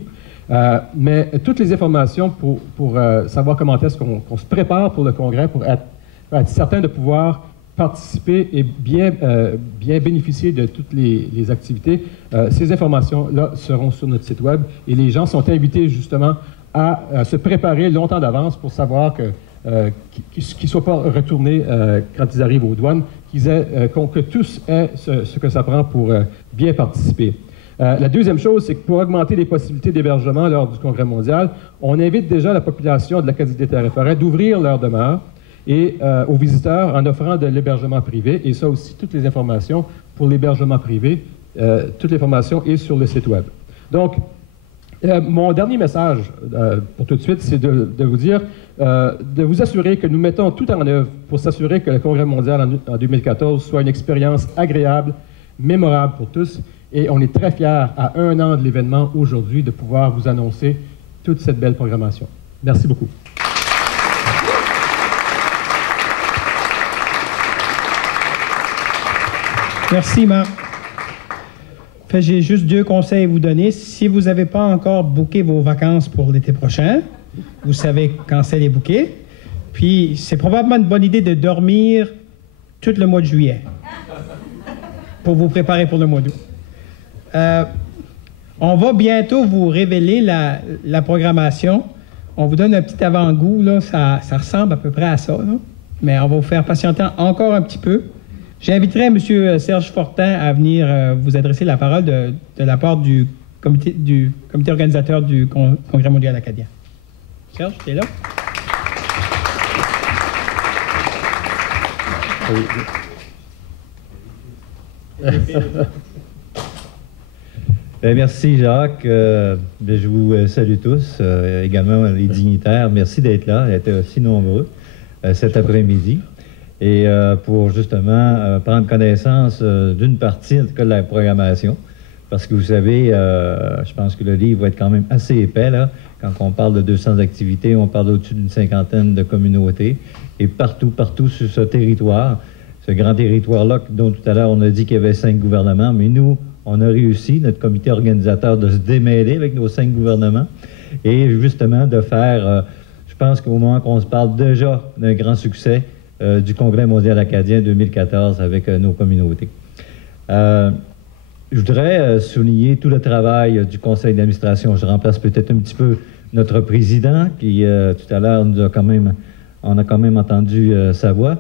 Mais toutes les informations pour savoir comment est-ce qu'on se prépare pour le Congrès, pour être certain de pouvoir participer et bien bénéficier de toutes les activités, ces informations-là seront sur notre site Web et les gens sont invités justement à se préparer longtemps d'avance pour savoir qu'ils ne soient pas retournés quand ils arrivent aux douanes, que tous aient ce que ça prend pour bien participer. La deuxième chose, c'est que pour augmenter les possibilités d'hébergement lors du Congrès mondial, on invite déjà la population de l'Acadie des Terres et Forêts d'ouvrir leur demeure et aux visiteurs en offrant de l'hébergement privé. Et ça aussi, toutes les informations pour l'hébergement privé, toute l'information est sur le site Web. Donc, mon dernier message pour tout de suite, c'est de vous dire, de vous assurer que nous mettons tout en œuvre pour s'assurer que le Congrès mondial en 2014 soit une expérience agréable, mémorable pour tous. Et on est très fiers, à 1 an de l'événement aujourd'hui, de pouvoir vous annoncer toute cette belle programmation. Merci beaucoup. Merci, Marc. J'ai juste 2 conseils à vous donner. Si vous n'avez pas encore booké vos vacances pour l'été prochain, vous savez quand c'est les booker. Puis, c'est probablement une bonne idée de dormir tout le mois de juillet pour vous préparer pour le mois d'août. On va bientôt vous révéler la programmation. On vous donne un petit avant-goût, là. Ça ressemble à peu près à ça, là. Mais on va vous faire patienter encore un petit peu. J'inviterai M. Serge Fortin à venir vous adresser la parole de la part du comité organisateur du Congrès mondial acadien. Serge, tu es là? Merci Jacques. Je vous salue tous, également les dignitaires. Merci d'être là, d'être aussi nombreux cet après-midi. Et pour justement prendre connaissance d'une partie, en tout cas, de la programmation. Parce que vous savez, je pense que le livre va être quand même assez épais, là. Quand on parle de 200 activités, on parle au-dessus d'une 50aine de communautés. Et partout sur ce territoire, ce grand territoire-là, dont tout à l'heure on a dit qu'il y avait 5 gouvernements, mais nous, on a réussi, notre comité organisateur, de se démêler avec nos 5 gouvernements et justement de faire, je pense qu'au moment qu'on se parle déjà d'un grand succès du Congrès mondial acadien 2014 avec nos communautés. Je voudrais souligner tout le travail du conseil d'administration. Je remplace peut-être un petit peu notre président qui, tout à l'heure, on a quand même entendu sa voix.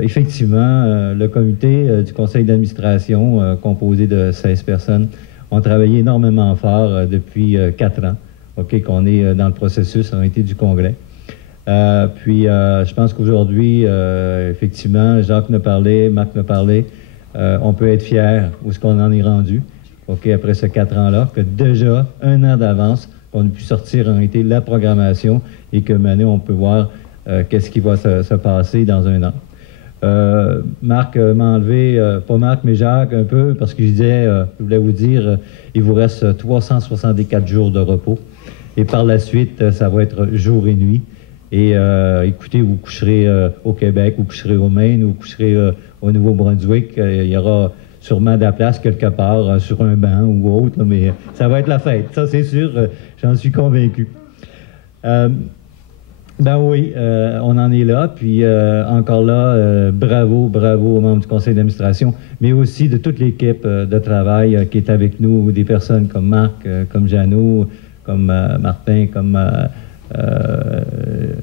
Effectivement, le comité du conseil d'administration, composé de 16 personnes, ont travaillé énormément fort depuis 4 ans, qu'on est dans le processus en réalité du Congrès. Je pense qu'aujourd'hui, effectivement, Jacques nous parlait, Marc nous parlait, on peut être fiers où est-ce qu'on en est rendu, après ces 4 ans-là, que déjà, 1 an d'avance, on a pu sortir en réalité la programmation et que maintenant, on peut voir qu'est-ce qui va se passer dans 1 an. Marc m'a enlevé, pas Marc, mais Jacques un peu, parce que je voulais vous dire, il vous reste 364 jours de repos. Et par la suite, ça va être jour et nuit. Et écoutez, vous coucherez au Québec, vous coucherez au Maine, vous coucherez au Nouveau-Brunswick. Il y aura sûrement de la place quelque part sur un banc ou autre, là, mais ça va être la fête. Ça, c'est sûr, j'en suis convaincu. Ben oui, on en est là. Puis encore là, bravo aux membres du conseil d'administration, mais aussi de toute l'équipe de travail qui est avec nous, des personnes comme Marc, comme Jeannot, comme Martin, comme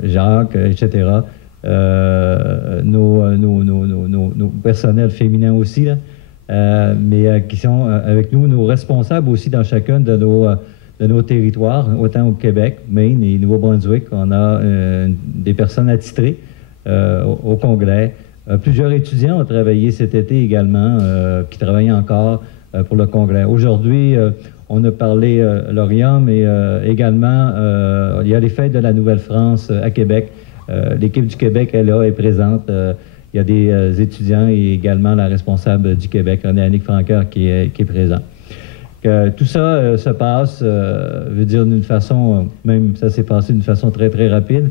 Jacques, etc. Nos personnels féminins aussi, là, mais qui sont avec nous, nos responsables aussi dans chacun de nos territoires, autant au Québec, Maine et Nouveau-Brunswick. On a des personnes attitrées au Congrès. Plusieurs étudiants ont travaillé cet été également, qui travaillent encore pour le Congrès. Aujourd'hui, on a parlé Lorient, mais également, il y a les fêtes de la Nouvelle-France à Québec. L'équipe du Québec est là, est présente. Il y a des étudiants et également la responsable du Québec, Annick Franqueur, qui est présent. Que tout ça se passe, veut dire d'une façon, même ça s'est passé d'une façon très, très rapide.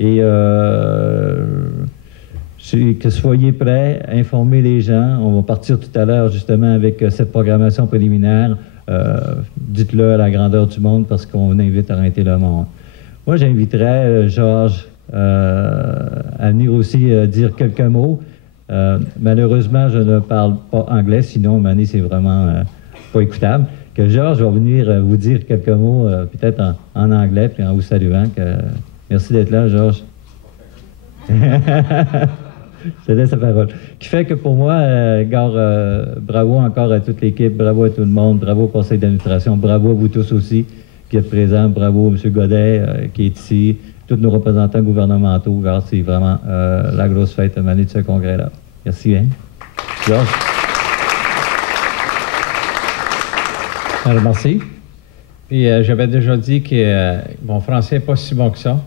Et que soyez prêts, informez les gens. On va partir tout à l'heure justement avec cette programmation préliminaire. Dites-le à la grandeur du monde parce qu'on invite à arrêter le monde. Moi, j'inviterais Georges à venir aussi dire quelques mots. Malheureusement, je ne parle pas anglais, sinon, Mané, c'est vraiment pas écoutable. Que Georges va venir vous dire quelques mots, peut-être en anglais, puis en vous saluant. Merci d'être là, Georges. Je te laisse la parole. Qui fait que pour moi, bravo encore à toute l'équipe, bravo à tout le monde, bravo au conseil d'administration, bravo à vous tous aussi qui êtes présents, bravo à M. Godet qui est ici, tous nos représentants gouvernementaux. C'est vraiment la grosse fête de ce congrès-là. Merci, hein? Georges. Alors, merci. Puis j'avais déjà dit que mon français n'est pas si bon que ça.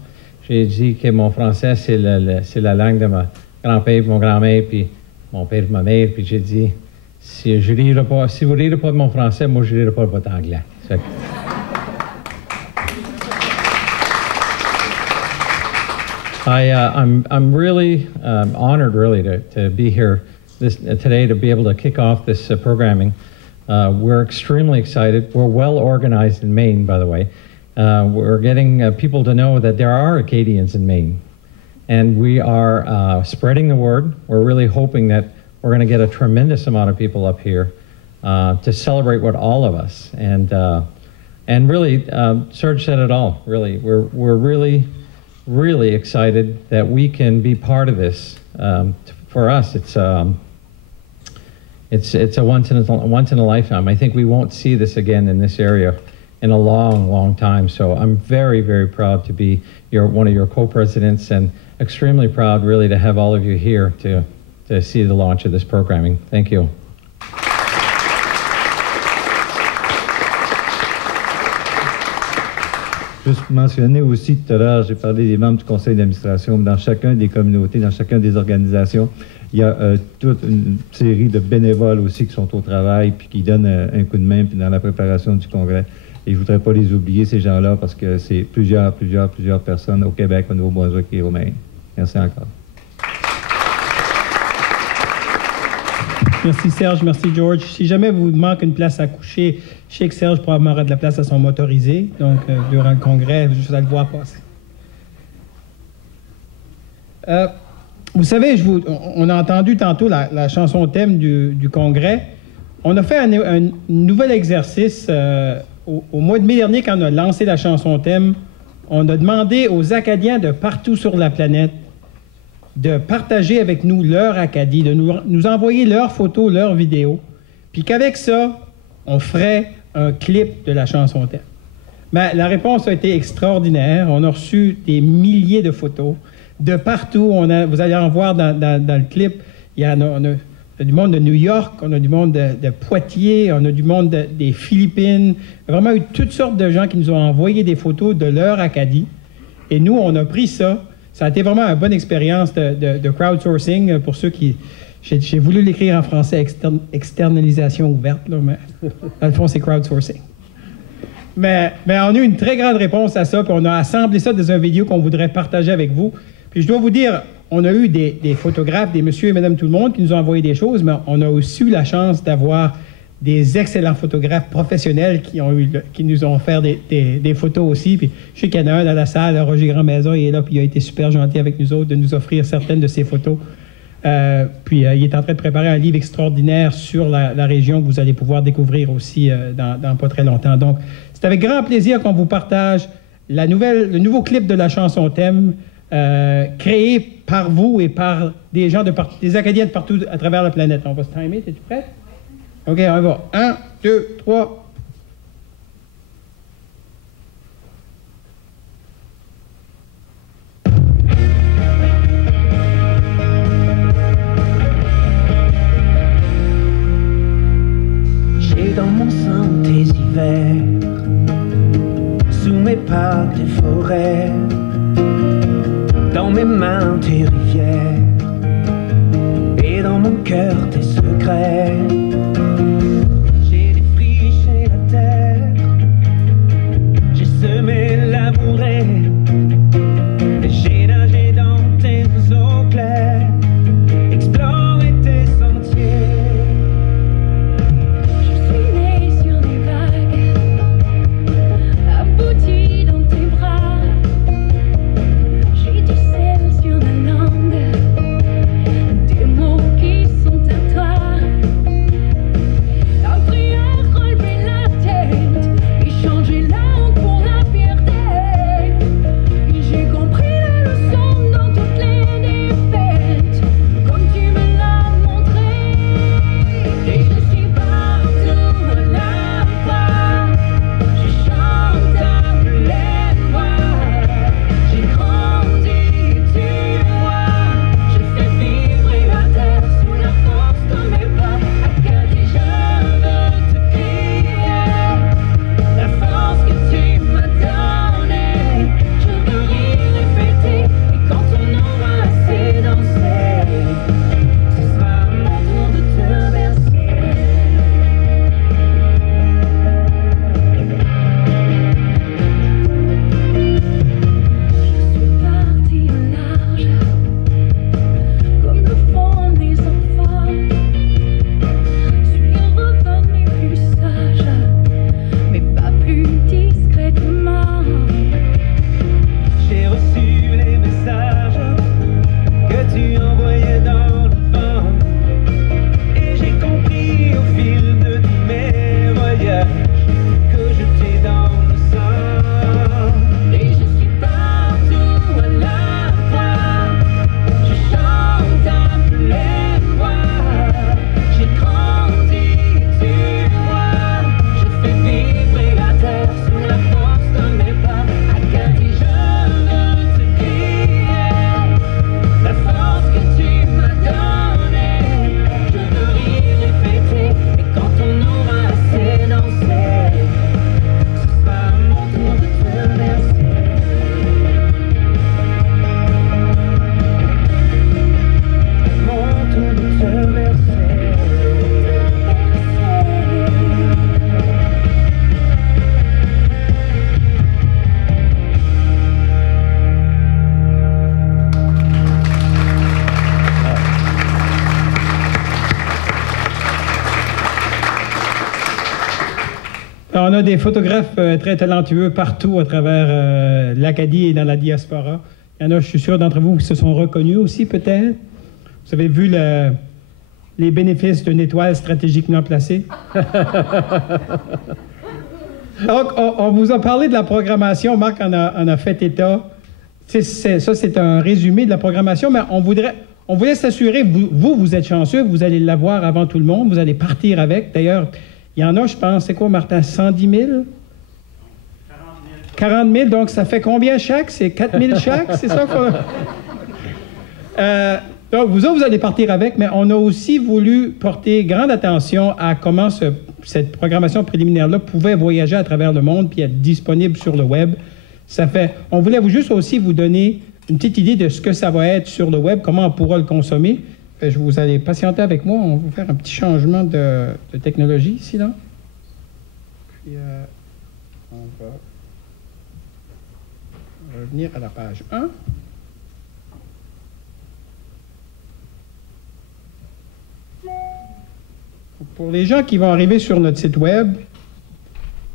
J'ai dit que mon français, c'est la langue de mon grand-père, mon grand-mère, puis mon père et ma mère. Puis j'ai dit, si vous ne rirez pas de mon français, moi, je ne rirai pas de votre anglais. I'm really honored, really, to be here today to be able to kick off this programming. We're extremely excited. We're well organized in Maine, by the way. We're getting people to know that there are Acadians in Maine, and we are spreading the word. We're really hoping that we're going to get a tremendous amount of people up here to celebrate with all of us. And really, Serge said it all. Really, we're really excited that we can be part of this. For us, it's a once in a lifetime. I think we won't see this again in this area in a long time. So I'm very, very proud to be one of your co-presidents, and extremely proud really to have all of you here to see the launch of this programming. Thank you. Juste mentionner aussi tout à l'heure, j'ai parlé des membres du conseil d'administration. Dans chacun des communautés, dans chacun des organisations, il y a toute une série de bénévoles aussi qui sont au travail puis qui donnent un coup de main puis dans la préparation du congrès. Et je ne voudrais pas les oublier, ces gens-là, parce que c'est plusieurs personnes au Québec, au Nouveau-Brunswick et au Maine. Merci encore. Merci Serge, merci George. Si jamais vous manque une place à coucher, je sais que Serge probablement aura de la place à son motorisé, donc durant le congrès, je vais le voir passer. Vous savez, on a entendu tantôt la chanson thème du congrès. On a fait un nouvel exercice au mois de mai dernier, quand on a lancé la chanson thème. On a demandé aux Acadiens de partout sur la planète de partager avec nous leur Acadie, de nous envoyer leurs photos, leurs vidéos, puis qu'avec ça, on ferait un clip de la chanson thème. Mais la réponse a été extraordinaire. On a reçu des milliers de photos de partout. Vous allez en voir dans le clip. On a du monde de New York, on a du monde de Poitiers, on a du monde des Philippines. Il y a vraiment eu toutes sortes de gens qui nous ont envoyé des photos de leur Acadie. Et nous, on a pris ça. Ça a été vraiment une bonne expérience de crowdsourcing pour ceux qui... J'ai voulu l'écrire en français, externalisation ouverte, là, mais dans le fond, c'est crowdsourcing. Mais on a eu une très grande réponse à ça, puis on a assemblé ça dans une vidéo qu'on voudrait partager avec vous. Puis je dois vous dire, on a eu des photographes, des monsieur et madame tout le monde qui nous ont envoyé des choses, mais on a aussi eu la chance d'avoir des excellents photographes professionnels qui nous ont offert des photos aussi. Puis je sais qu'il y en a un dans la salle, Roger Grandmaison, il est là, puis il a été super gentil avec nous autres de nous offrir certaines de ces photos. Puis il est en train de préparer un livre extraordinaire sur la région que vous allez pouvoir découvrir aussi dans pas très longtemps. Donc, c'est avec grand plaisir qu'on vous partage le nouveau clip de la chanson thème créé par vous et par des gens des Acadiens de partout à travers la planète. On va se timer, es-tu prêt? OK, on y va. 1, 2, 3... J'ai dans mon sang tes hivers, sous mes pas tes forêts, dans mes mains tes rivières, et dans mon cœur tes secrets. J'ai défriché la Alors, on a des photographes très talentueux partout à travers l'Acadie et dans la diaspora. Il y en a, je suis sûr, d'entre vous qui se sont reconnus aussi, peut-être. Vous avez vu les bénéfices d'une étoile stratégiquement placée. Donc, on vous a parlé de la programmation. Marc en a fait état. Ça, c'est un résumé de la programmation, mais on voulait s'assurer, vous êtes chanceux, vous allez l'avoir avant tout le monde, vous allez partir avec. D'ailleurs, il y en a, je pense, c'est quoi, Martin, 110 000? 40 000, donc ça fait combien chaque? C'est 4 000 chaque? C'est ça qu'on... donc, vous allez partir avec, mais on a aussi voulu porter grande attention à comment cette programmation préliminaire-là pouvait voyager à travers le monde puis être disponible sur le web. On voulait juste aussi vous donner une petite idée de ce que ça va être sur le web, comment on pourra le consommer. Vous allez patienter avec moi, on va vous faire un petit changement de technologie ici, là. Puis, on va revenir à la page 1. Pour les gens qui vont arriver sur notre site web,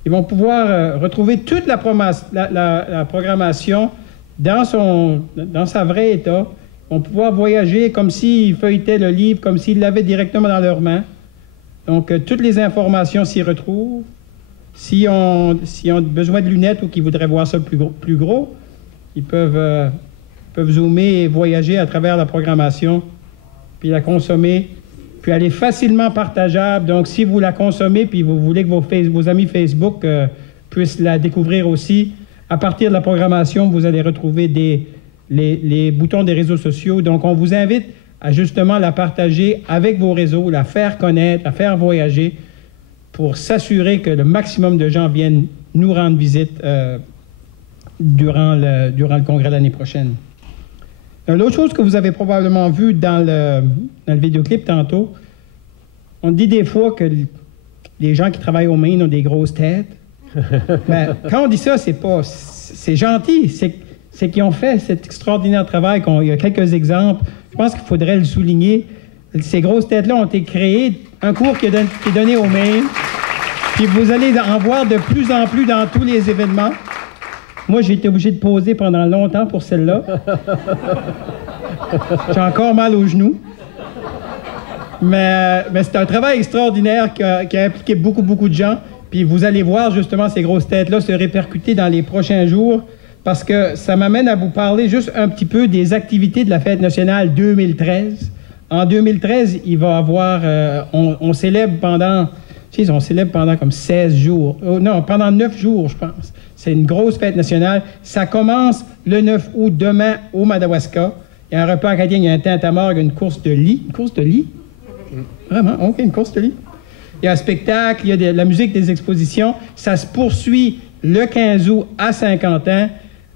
ils vont pouvoir retrouver toute la programmation dans sa vraie état. Ils vont pouvoir voyager comme s'ils feuilletaient le livre, comme s'ils l'avaient directement dans leurs mains. Donc, toutes les informations s'y retrouvent. S'ils ont besoin de lunettes ou qu'ils voudraient voir ça plus gros, ils peuvent zoomer et voyager à travers la programmation, puis la consommer, puis elle est facilement partageable. Donc, si vous la consommez, puis vous voulez que vos amis Facebook puissent la découvrir aussi, à partir de la programmation, vous allez retrouver les boutons des réseaux sociaux. Donc, on vous invite à justement la partager avec vos réseaux, la faire connaître, la faire voyager, pour s'assurer que le maximum de gens viennent nous rendre visite durant le congrès l'année prochaine. L'autre chose que vous avez probablement vu dans le vidéoclip tantôt, on dit des fois que les gens qui travaillent au Maine ont des grosses têtes. Mais quand on dit ça, c'est gentil. C'est qu'ils ont fait cet extraordinaire travail. Il y a quelques exemples. Je pense qu'il faudrait le souligner. Ces grosses têtes-là ont été créées. Un cours qui est donné au Maine. Puis vous allez en voir de plus en plus dans tous les événements. Moi, j'ai été obligé de poser pendant longtemps pour celle-là. J'ai encore mal aux genoux. Mais c'est un travail extraordinaire qui a impliqué beaucoup de gens. Puis vous allez voir justement ces grosses têtes-là se répercuter dans les prochains jours, parce que ça m'amène à vous parler juste un petit peu des activités de la Fête nationale 2013. En 2013, il va y avoir... on célèbre pendant comme 16 jours. Non, pendant 9 jours, je pense. C'est une grosse fête nationale. Ça commence le 9 août, demain, au Madawaska. Il y a un repas acadien, il y a un tintamarre, il y a une course de lit. Une course de lit? Vraiment? OK, une course de lit. Il y a un spectacle, il y a de la musique, des expositions. Ça se poursuit le 15 août à Saint-Quentin.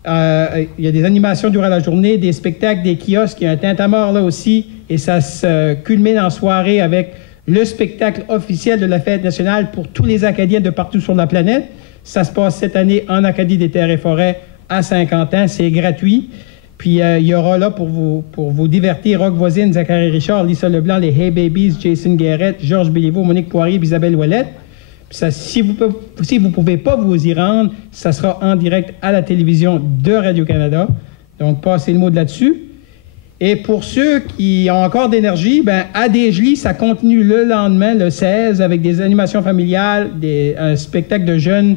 Il y a des animations durant la journée, des spectacles, des kiosques. Il y a un tintamarre là aussi. Et ça se culmine en soirée avec le spectacle officiel de la Fête nationale pour tous les Acadiens de partout sur la planète. Ça se passe cette année en Acadie des Terres et Forêts à Saint-Quentin. C'est gratuit. Puis il y aura là pour vous divertir Rock Voisine, Zachary Richard, Lisa Leblanc, les Hey Babies, Jason Guérette, Georges Béliveau, Monique Poirier, Isabelle Ouellette. Puis ça, si vous ne pouvez pas vous y rendre, ça sera en direct à la télévision de Radio-Canada. Donc, passez le mot de là-dessus. Et pour ceux qui ont encore d'énergie, à Desjely, ça continue le lendemain, le 16, avec des animations familiales, un spectacle de jeunes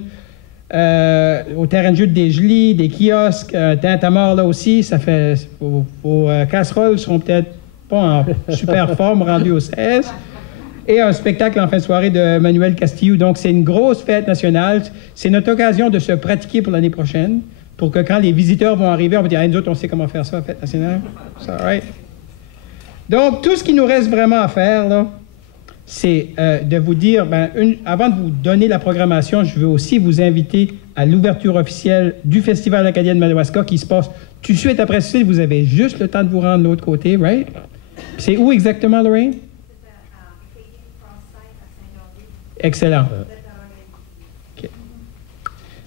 au terrain de jeu de Desjely, des kiosques, un tintamarre là aussi. Ça fait... Vos casseroles seront peut-être pas en super forme rendues au 16. Et un spectacle en fin de soirée de Manuel Castillo. Donc, c'est une grosse fête nationale. C'est notre occasion de se pratiquer pour l'année prochaine, pour que quand les visiteurs vont arriver, on va dire, hey, nous autres, on sait comment faire ça, la fête nationale. C'est all right. Donc, tout ce qui nous reste vraiment à faire, là, c'est de vous dire, avant de vous donner la programmation, je veux aussi vous inviter à l'ouverture officielle du Festival acadien de Madawaska qui se passe tout de suite après ceci. Vous avez juste le temps de vous rendre de l'autre côté, right? C'est où exactement, Lorraine? Excellent. Okay.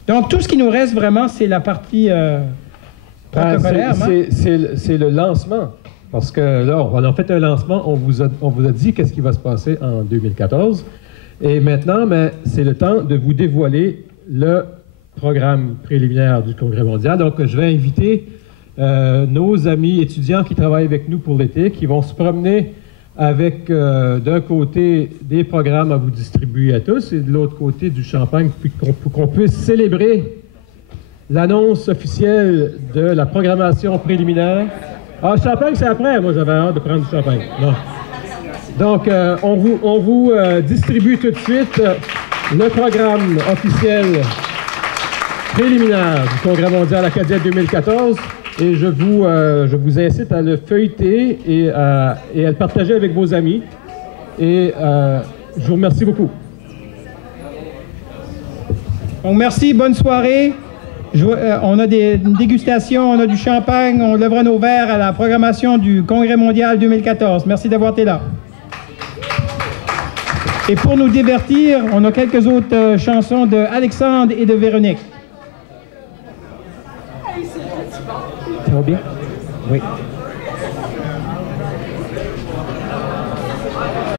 Donc, tout ce qui nous reste vraiment, c'est la partie protocolaire. C'est le lancement. Parce que là, on a fait un lancement, on vous a dit qu'est-ce qui va se passer en 2014. Et maintenant, c'est le temps de vous dévoiler le programme préliminaire du Congrès mondial. Donc, je vais inviter nos amis étudiants qui travaillent avec nous pour l'été, qui vont se promener avec, d'un côté, des programmes à vous distribuer à tous et de l'autre côté, du champagne, pour qu'on puisse célébrer l'annonce officielle de la programmation préliminaire. Ah, le champagne, c'est après. Moi, j'avais hâte de prendre du champagne. Non. Donc, on vous distribue tout de suite le programme officiel préliminaire du Congrès mondial acadien 2014 et je vous incite à le feuilleter et à le partager avec vos amis. Et je vous remercie beaucoup. Donc, merci, bonne soirée. On a une dégustation, on a du champagne, on lèvera nos verres à la programmation du Congrès mondial 2014. Merci d'avoir été là. Et pour nous divertir, on a quelques autres chansons de Alexandre et de Véronique. Toby? Oui.